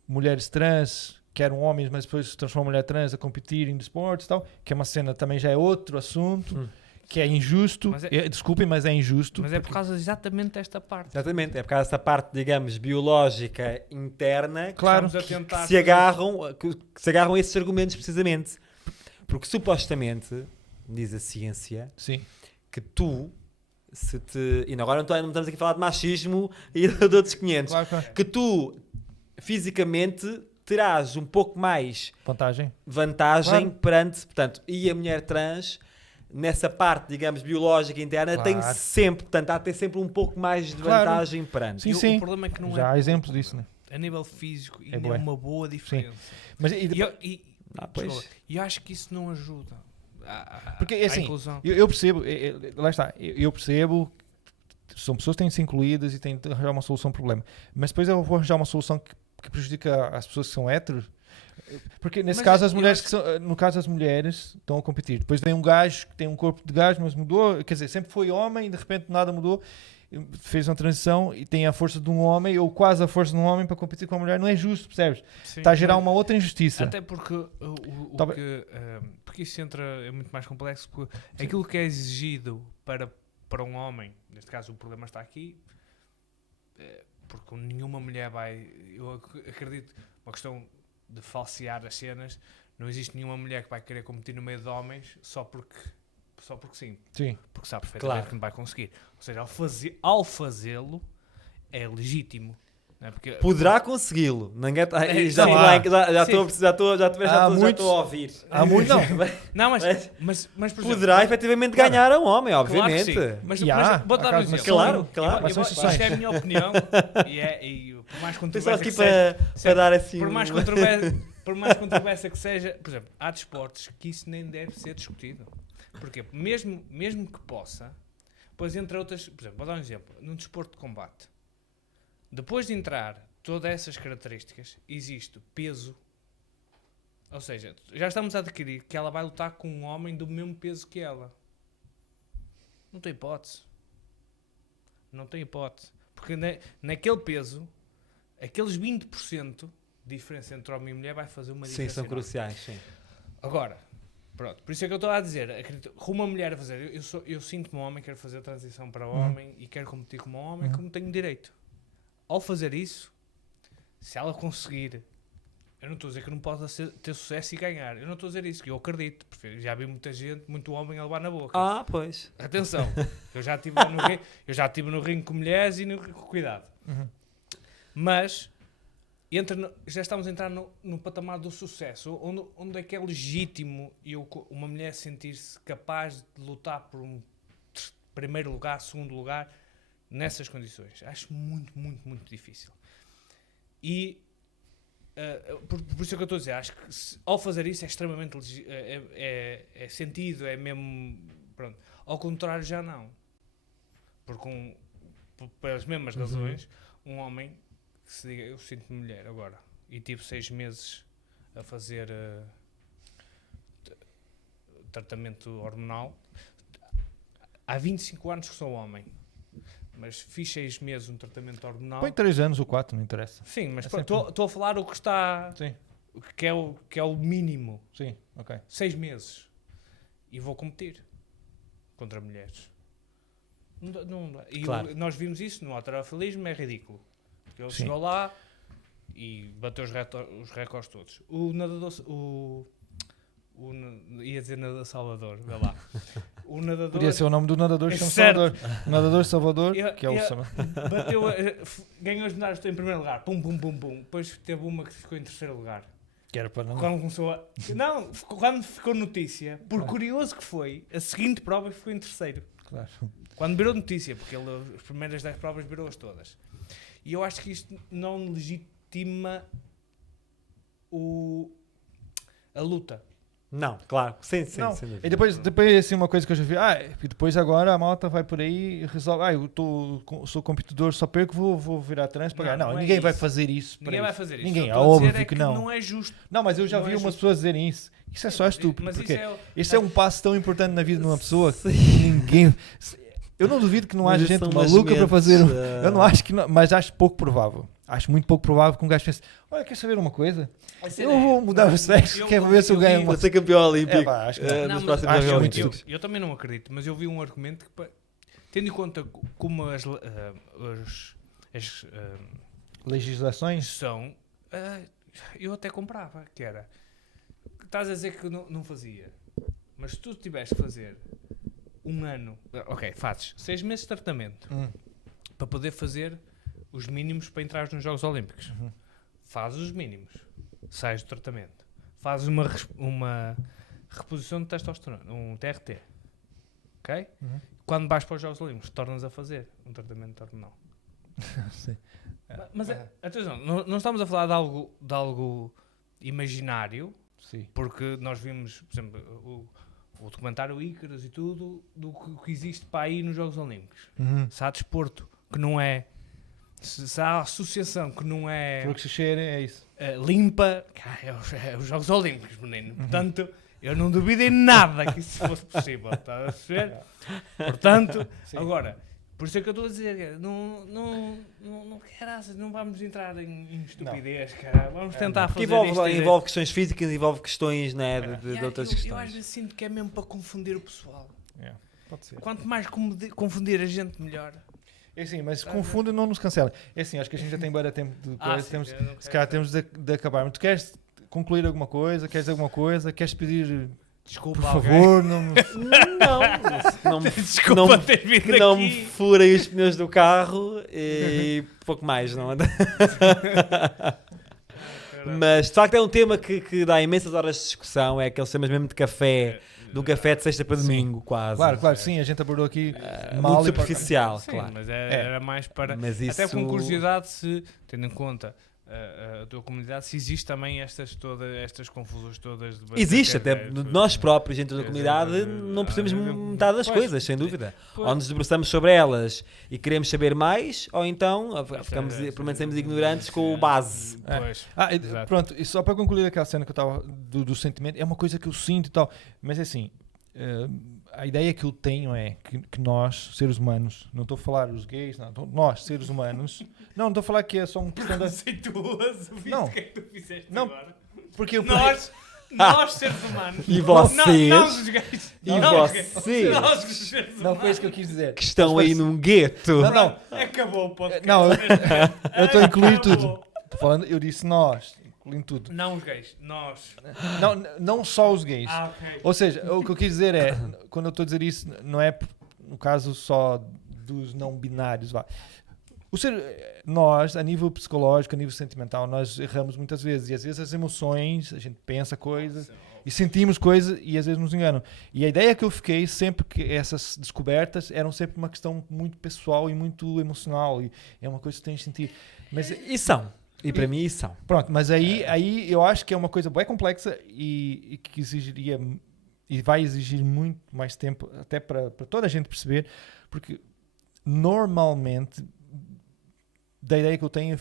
mulheres trans que eram homens, mas depois se transformam em mulher trans a competir em desportos e tal, que é uma cena, também já é outro assunto, que é injusto. Mas Desculpem, mas é injusto. Mas é por causa exatamente desta parte. Exatamente, é por causa dessa parte, digamos, biológica interna que, Claro. Estamos a tentar que se agarram a esses argumentos precisamente. Porque supostamente, diz a ciência, Sim. que tu, e agora não estamos aqui a falar de machismo e de outros 500, Claro, claro. que tu fisicamente terás um pouco mais Vantagem. vantagem Claro. perante, portanto, e a mulher trans nessa parte, digamos, biológica interna tem Claro. sempre, portanto, há de ter sempre um pouco mais de Claro. vantagem perante. Sim, E sim. O problema é que não Já há pouco, exemplos disso, né? A nível físico, É ainda é bué. uma boa diferença. Mas Pois. Desculpa, e eu acho que isso não ajuda Porque, é à assim, inclusão. eu percebo, lá está, eu percebo, são pessoas que têm de ser incluídas e têm de arranjar uma solução ao problema. Mas depois eu vou arranjar uma solução que prejudica as pessoas que são héteros. Porque nesse Mas caso, as eu mulheres acho que são, no caso, as mulheres estão a competir. Depois vem um gajo que tem um corpo de gajo, mas mudou, quer dizer, sempre foi homem e de repente nada mudou, fez uma transição e tem a força de um homem ou quase a força de um homem para competir com a mulher. Não é justo, percebes? Sim, Está a gerar mas- uma outra injustiça. Até porque porque isso é muito mais complexo, porque aquilo que é exigido para um homem, neste caso o problema está aqui, porque nenhuma mulher vai, eu acredito, uma questão de falsear as cenas, não existe nenhuma mulher que vai querer competir no meio de homens só porque sim, Sim. porque sabe perfeitamente Claro. que não vai conseguir. Ou seja, ao fazê-lo é legítimo. Não é? Porque, Poderá consegui-lo. Ninguém tá, É, já sim. estou a ouvir. Há muito, não. não, mas por exemplo, Poderá efetivamente ganhar a um homem, claro que obviamente. sim. Mas há vou dar um casos, mas exemplo. Claro, claro. Mas são Isto exceções. é a minha opinião e por mais Só controvérsia aqui que seja, para dar assim. por mais controvérsia que seja, por exemplo, há desportos que isso nem deve ser discutido. Porquê? Mesmo que possa, pois entre outras, por exemplo, vou dar um exemplo, num desporto de combate, depois de entrar todas essas características, existe peso, ou seja, já estamos a adquirir que ela vai lutar com um homem do mesmo peso que ela. Não tem hipótese. Não tem hipótese. Porque naquele peso, aqueles 20% de diferença entre homem e mulher vai fazer uma diferença. Sim, são enorme. cruciais. Sim. Agora, pronto, por isso é que eu estou a dizer, acredito, como uma mulher a fazer, eu sinto-me um homem, quero fazer a transição para homem e quero competir como um homem, como tenho direito. Ao fazer isso, se ela conseguir, eu não estou a dizer que não possa ter sucesso e ganhar, eu não estou a dizer isso, que eu acredito, porque já vi muita gente, muito homem a levar na boca. Pois. Atenção, eu já estive no ringue com mulheres e cuidado. Mas já estamos a entrar no patamar do sucesso, onde é que é legítimo uma mulher sentir-se capaz de lutar por um primeiro lugar, segundo lugar, nessas condições. Acho muito, muito, muito difícil. E por isso é que eu estou a dizer, acho que ao fazer isso é extremamente é sentido, é mesmo... Pronto. Ao contrário, já não. Porque pelas mesmas razões, um homem que se diga, eu sinto-me mulher agora, e tive 6 meses a fazer tratamento hormonal. Há 25 anos que sou homem, mas fiz 6 meses um tratamento hormonal. Põe 3 anos ou 4, não interessa. Sim, mas É estou a falar o que está... Sim, Que é o mínimo. sim, ok. 6 meses. E vou competir contra mulheres. E Claro. nós vimos isso no halterofilismo, é ridículo. Ele Sim. chegou lá e bateu os recordes todos. O nadador... ia dizer nadador Salvador, vê lá. O nadador... Podia ser o nome do nadador, É chama certo. Salvador. Nadador Salvador, que é o bateu, ganhou as medalhas em primeiro lugar. Pum, pum, pum, pum. Depois teve uma que ficou em terceiro lugar. que era para não... Quando começou a... Não, quando ficou notícia, por curioso que foi, a seguinte prova ficou em terceiro. Claro. Quando virou notícia, porque ele as primeiras 10 provas virou-as todas. E eu acho que isto não legitima a luta. Não, claro. Sim, Não. sem dúvida. E depois assim, uma coisa que eu já vi, e depois agora a malta vai por aí e resolve, sou competidor, só perco, vou virar trans para ganhar. Não, não é ninguém vai isso. fazer isso. Ninguém vai fazer isso. Ninguém, O que é eu estou a dizer óbvio que não. Não é justo. Não, mas eu já Não vi é umas justo. pessoas dizerem isso. Isso é só estúpido, Mas porque isso é um passo tão importante na vida de uma pessoa que ninguém... Eu não duvido que não haja gente maluca para fazer... Eu não acho que não, mas acho pouco provável. Acho muito pouco provável que um gajo pense, olha, quer saber uma coisa? Eu vou mudar o sexo, quero ver se eu ganho uma... Vou ser campeão olímpico. acho que não. nos mas próximos acho Jogos muito Olímpicos. eu também não acredito, mas eu vi um argumento que, tendo em conta como as Legislações? são, eu até comprava, que era, estás a dizer que não fazia, mas se tu tivesse que fazer um ano, ok, fazes 6 meses de tratamento para poder fazer os mínimos para entrar nos Jogos Olímpicos. Fazes os mínimos, sais do tratamento, fazes uma reposição de testosterona, um TRT, ok? Quando vais para os Jogos Olímpicos, tornas a fazer um tratamento hormonal. Sim. Mas atenção, não estamos a falar de algo imaginário, Sim. porque nós vimos, por exemplo, o documentário Ícaros e tudo, do que existe para aí nos Jogos Olímpicos. Se há desporto que não é, se há associação que não é Pelo que se cheira, é isso. limpa, é os Jogos Olímpicos, menino. Portanto, eu não duvido em nada que isso fosse possível, está a perceber? Portanto, Sim. agora, por isso é que eu estou a dizer, não vamos entrar em estupidez, cara. Vamos tentar Porque fazer isto. envolve questões físicas, envolve questões, né, de outras eu às questões. vezes sinto que é mesmo para confundir o pessoal. Pode ser. Quanto mais confundir a gente, melhor. É assim, mas confundo não nos cancela. É assim, acho que a gente já tem bastante tempo de coisa. Se calhar temos de acabar. Mas tu queres concluir alguma coisa? Queres alguma coisa? Queres pedir Desculpa, Por alguém. favor, não... Não, Desculpa ter vindo que não me aqui. furem os pneus do carro e pouco mais, não anda? Mas de facto é um tema que dá imensas horas de discussão, é aqueles temas mesmo de café, de um café de sexta para domingo, quase. Claro, sim, a gente abordou aqui mal Muito e para- superficial, Sim, claro. mas era mais para... Mas isso... Até com curiosidade, se, tendo em conta a tua comunidade, se existe também estas confusões todas. De Existe, até basquete, nós próprios dentro da Quer comunidade dizer, não percebemos metade das pois, coisas, sem dúvida. pois. Ou nos debruçamos sobre elas e queremos saber mais, ou então permanecemos ignorantes com o base. Pois, Ah, exato. pronto, e só para concluir aquela cena que eu estava do sentimento, é uma coisa que eu sinto e tal, mas é assim, a ideia que eu tenho é que nós, seres humanos, não estou a falar os gays, não, nós, seres humanos, não estou a falar que é só uma questão da... Preconceituoso, Não. o que é que tu fizeste Não. agora? Porque eu... Nós seres humanos. E vocês? Não os gays. E Não os gays. vocês? Nós os seres humanos. Não foi isso que eu quis dizer. Que estão aí num gueto. Não. Acabou o podcast. Não, eu estou a incluir Acabou. tudo. Estou falando, eu disse nós, incluindo tudo. Não os gays, nós. Não só os gays. Ok. Ou seja, o que eu quis dizer é, quando eu estou a dizer isso, não é no caso só dos não binários, vá. Nós, a nível psicológico, a nível sentimental, nós erramos muitas vezes. E às vezes as emoções, a gente pensa coisas e sentimos coisas e às vezes nos enganam. E a ideia que eu fiquei sempre que essas descobertas eram sempre uma questão muito pessoal e muito emocional. E é uma coisa que tem que sentir. Mas, E são. E para mim são. pronto, mas aí eu acho que é uma coisa bem complexa e que exigiria e vai exigir muito mais tempo até para toda a gente perceber, porque normalmente da ideia que eu tenho,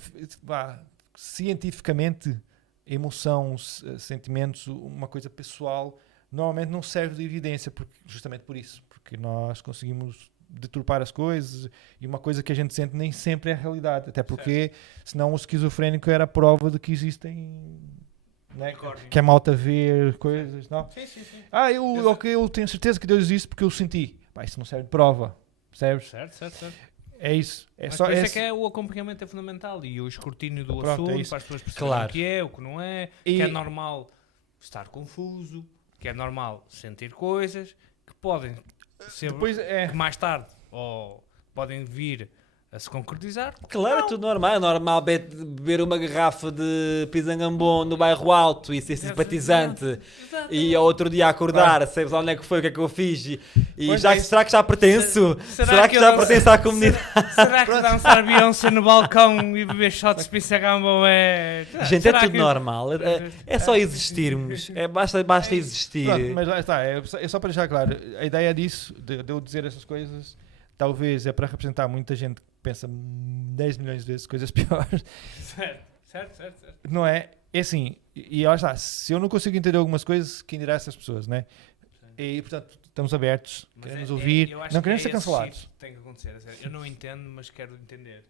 cientificamente, emoção, sentimentos, uma coisa pessoal, normalmente não serve de evidência, justamente por isso, porque nós conseguimos deturpar as coisas e uma coisa que a gente sente nem sempre é a realidade, até porque senão o esquizofrénico era a prova de que existem, né, que é malta ver coisas, não? Sim. Eu tenho certeza que Deus existe porque eu senti. Isso não serve de prova, percebes? Certo. É isso. É Mas só por isso é que o acompanhamento é fundamental e o escrutínio do Pronto, é assunto isso. para as pessoas perceberem Claro. o que é, o que não é, E- que é normal estar confuso, que é normal sentir coisas que podem ser Depois que mais tarde ou podem vir a se concretizar. Claro, é tudo normal. É normal beber uma garrafa de pisangambon no bairro alto e ser simpatizante. E ao outro dia acordar, sabes lá onde é que foi, o que é que eu fiz. E Pois já, é. será que já pertenço? Será Será que que já eu- pertenço à comunidade? Será que dançar Beyoncé no balcão e beber shots de Pisagambon é... Gente, Será é tudo que- normal. É só existirmos. Basta existir. Pronto, mas lá está, é só para deixar claro, a ideia disso, de eu dizer essas coisas, talvez é para representar muita gente que pensa 10 milhões de vezes coisas piores, Certo. não é? É assim, e lá está, se eu não consigo entender algumas coisas, quem dirá essas pessoas, né? E portanto, estamos abertos, Mas queremos é- ouvir, eu acho não que queremos é ser esse cancelados. shift que tem que acontecer. a sério. Eu não entendo, mas quero entender.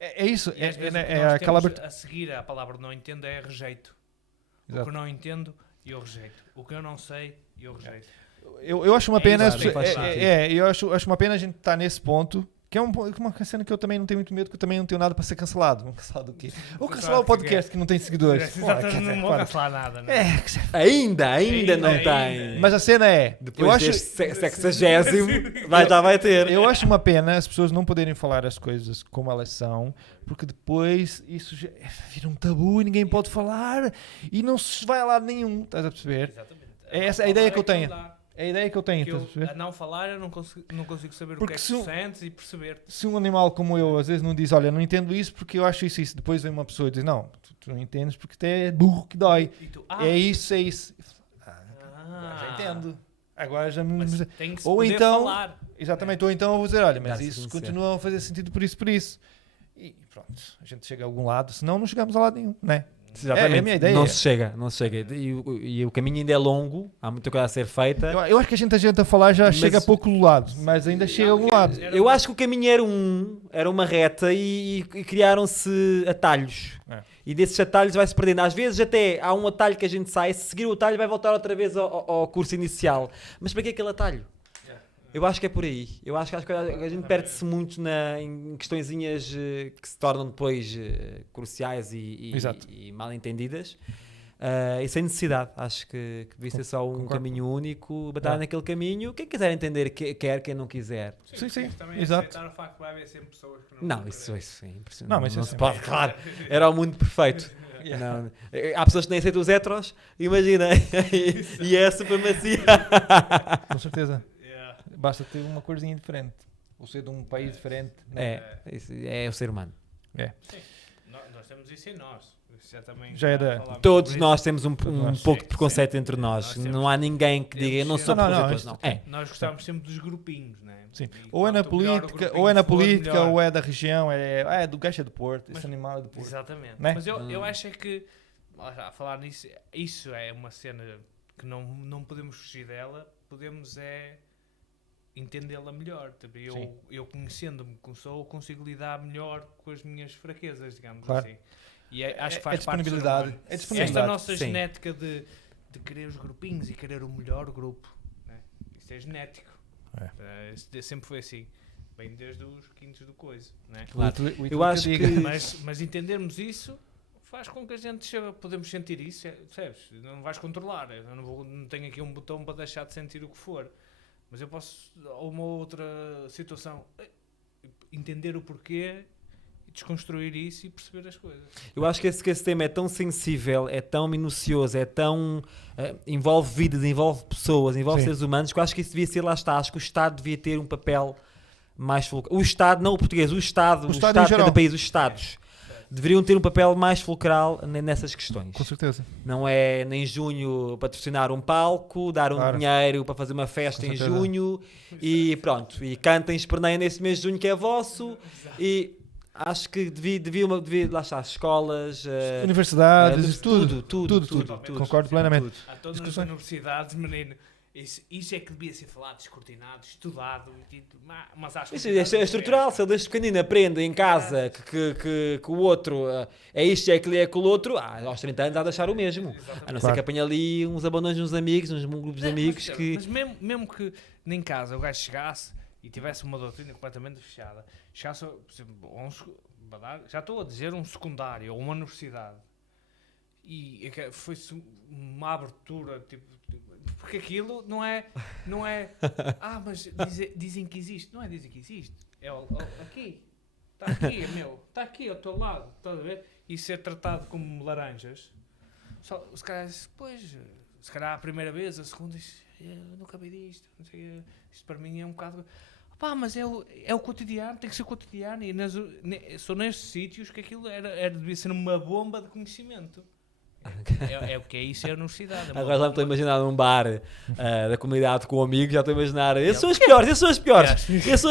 É isso, E às vezes o que é nós aquela temos abertura. a seguir a palavra não entendo é rejeito. O Exato. que eu não entendo, eu rejeito. O que eu não sei, eu rejeito. Eu acho uma É pena, isso, as não pessoas- faz sentido. eu acho uma pena a gente estar nesse ponto, que é uma cena que eu também não tenho muito medo, que eu também não tenho nada para ser cancelado. Cancelado do quê? Ou cancelar o podcast que não tem seguidores. Pô, quer dizer, Não vou claro. cancelar nada, não É, Ainda não Ainda. tem. mas a cena é, Depois eu acho, deste 60º, já vai ter. eu acho uma pena as pessoas não poderem falar as coisas como elas são, porque depois isso já vira um tabu e ninguém pode falar e não se vai a lado nenhum, estás a perceber? Exatamente. É essa a não ideia falar que eu tenho. não dá. É a ideia que eu tenho, Que estás a eu, perceber? a não falar, eu não consigo saber Porque o que é que se tu um- sentes e perceber. Se um animal como eu às vezes não diz, olha, não entendo isso porque eu acho isso, depois vem uma pessoa e diz, não, tu não entendes porque tu é burro que dói. E tu, É isso. ah, Já entendo. Agora já me... Mas tem que se Ou poder então- falar. Exatamente, ou então eu vou dizer, olha, mas Dar-se a isso conhecer. continua a fazer sentido por isso. E pronto, a gente chega a algum lado, senão não chegamos a lado nenhum, né? Exatamente. É a minha ideia. Não se chega. E o caminho ainda é longo, há muita coisa a ser feita. Eu acho que a gente a falar já Mas- chega a pouco do lado, mas ainda chega a algum lado. Eu acho que o caminho era uma reta e criaram-se atalhos. É. E desses atalhos vai-se perdendo. Às vezes até há um atalho que a gente sai, se seguir o atalho vai voltar outra vez ao curso inicial. Mas para que aquele atalho? Eu acho que é por aí. Eu acho que a gente perde-se muito em questõezinhas que se tornam depois cruciais Exato. e mal entendidas. e sem necessidade. Acho que devia ser só um caminho único, batalhar naquele caminho. Quem quiser entender, quer, quem não quiser. Sim, Também exato. aceitar o facto que vai haver sempre pessoas que Não, vão isso é impressionante. Não, mas não isso se é pode, claro. Era o mundo perfeito. Não. Há pessoas que nem aceitam os heteros, imagina. E é a supremacia. Com certeza. Yeah. Basta ter uma corzinha diferente. Ou ser de um país diferente. Isso é o ser humano. Sim. Nós temos isso em nós. Isso Já é da- falámos Todos sobre nós isso. temos um nós. pouco de Sim, preconceito sim. entre nós. Nós temos- Não há ninguém que diga, eu não sou Não, não, preconceituoso, não. isto- Nós gostamos sempre dos grupinhos, né? Sim. E Ou é na quanto melhor o política, grupinho ou é na for, política, melhor. ou é da região, do gajo é do Porto, Mas- esse animal é do Porto. Exatamente. Né? Mas eu acho é que, lá já, a falar nisso, isso é uma cena que não podemos fugir dela, podemos entendê-la melhor. Tipo, Sim. eu conhecendo-me como sou, consigo lidar melhor com as minhas fraquezas, digamos Claro. assim. E acho que É faz parte do ser disponibilidade. humano. É disponibilidade. Esta nossa Sim. genética de querer os grupinhos e querer o melhor grupo, né? Isso é genético. Sempre foi assim. Bem desde os quintos do coisa, né? Claro. O Eu acho diga. que- Mas entendermos isso faz com que a gente podemos sentir isso, percebes? Não vais controlar, eu não tenho aqui um botão para deixar de sentir o que for, mas eu posso, ou uma outra situação, entender o porquê, desconstruir isso e perceber as coisas. Eu acho que esse tema é tão sensível, é tão minucioso, é tão... envolve vidas, envolve pessoas, envolve Sim. seres humanos, que eu acho que isso devia ser, lá está, acho que o Estado devia ter um papel mais fulcral. O Estado, não o português, o Estado em de cada geral. país, os Estados, deveriam ter um papel mais fulcral nessas questões. Com certeza. Não é nem junho patrocinar um palco, dar um Claro. dinheiro para fazer uma festa Com em certeza. junho e pronto, e cantem, esperneiem nesse mês de junho que é vosso e acho que devia lá está, as escolas, Universidades, tudo. tudo. Concordo plenamente. Há todas as Discussões. universidades, menino, isso é que devia ser falado, descortinado, estudado, mas acho que... Isso é estrutural, se ele desde pequenino aprende em casa que o outro é isto, é aquilo, é aquele outro, aos 30 anos há de achar o mesmo. A não ser Claro. que apanhe ali uns abanões de uns amigos, uns grupos de amigos que... Mas mesmo que nem em casa o gajo chegasse e tivesse uma doutrina completamente fechada, chegasse, por exemplo, já estou a dizer um secundário ou uma universidade, e foi-se uma abertura, porque aquilo não é mas dizem que existe, não é dizem que existe, aqui, é meu, está aqui ao teu lado, estás a ver? E ser tratado como laranjas, só, se calhar, pois, se calhar a primeira vez, a segunda, eu nunca vi disto, não sei, isto para mim é um bocado... Pá, mas é o cotidiano, tem que ser cotidiano, e são nestes sítios que aquilo devia ser uma bomba de conhecimento. É o que é isso, é a universidade. Agora já me estou a imaginar num bar da comunidade com amigos, já estou a imaginar, esses são os piores, esses são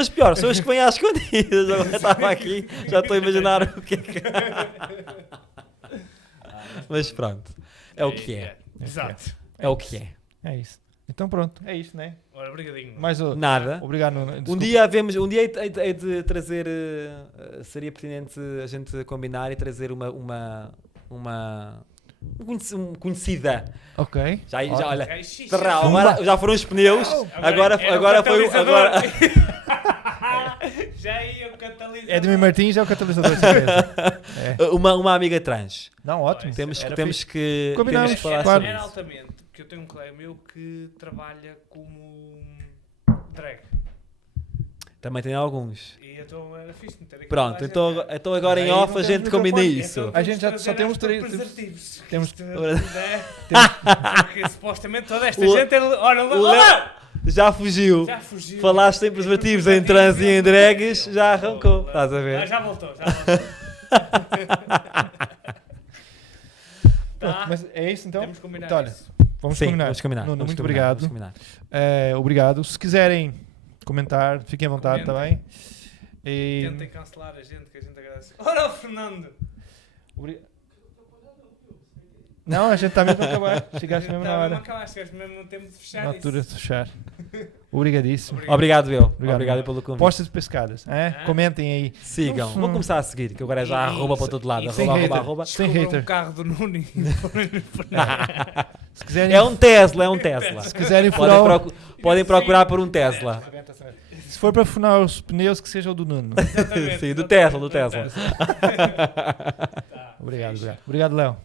os piores, são os que vêm às escondidas. Agora estava aqui, já estou a imaginar o que é que... Mas pronto, é o que é. Exato. É o que é. É isso. Então pronto, é isso, né? Ora, obrigadinho. Mais Nada. Obrigado. Um dia hei de trazer, seria pertinente a gente combinar e trazer uma conhecida. Ok. Já Ótimo. olha, Ixi, agora já foram os pneus, agora foi catalisador. agora Já ia o catalisador. Edmir Martins é o catalisador de certeza. É. uma amiga trans. Não, ótimo. Temos Era que fixe. Combinamos, temos que falar claro. sobre Era isso. altamente, porque eu tenho um colega meu que trabalha como drag. Também tem alguns. E então era fixe meter aqui Pronto, lá, então agora em Aí off não a gente temos combina microfone. isso. Então, A gente já vamos só trazer temos extra três- preservativos. temos- Isto, porque supostamente toda esta O- gente era... Olha, O Léo já fugiu. já fugiu. Falaste em preservativos, em trans e em drags, já arrancou. Estás a ver? Já voltou. Tá. Mas é isso então? Temos que combinar Então, olha, isso. Vamos Sim, combinar. vamos combinar. Nuno, vamos muito combinar, obrigado. vamos combinar. Obrigado. Se quiserem comentar, fiquem à vontade Comentem. também. E... Tentem cancelar a gente, que a gente agradece. Ora, o Fernando! Não, a gente está mesmo a acabar. Chegaste mesmo na Tá, hora. acabaste, chegaste mesmo no tempo de fechar Na isso. altura de fechar. Obrigadíssimo. Obrigado, eu. Obrigado. Obrigado pelo convite. Postas de pescadas. Comentem aí. Sigam. Não, Vou começar a seguir, que agora já arroba para todo lado. e sem Arroba, hater. arroba. Sem Descobram hater. um carro do Nuno e Se quiserem, É um Tesla, é um Tesla. se quiserem furar Podem procurar por um Tesla. Se for para furar os pneus, que seja o do Nuno. Sim, do Tesla, do Tesla. Tá, Obrigado, fixe. obrigado. Obrigado, Léo.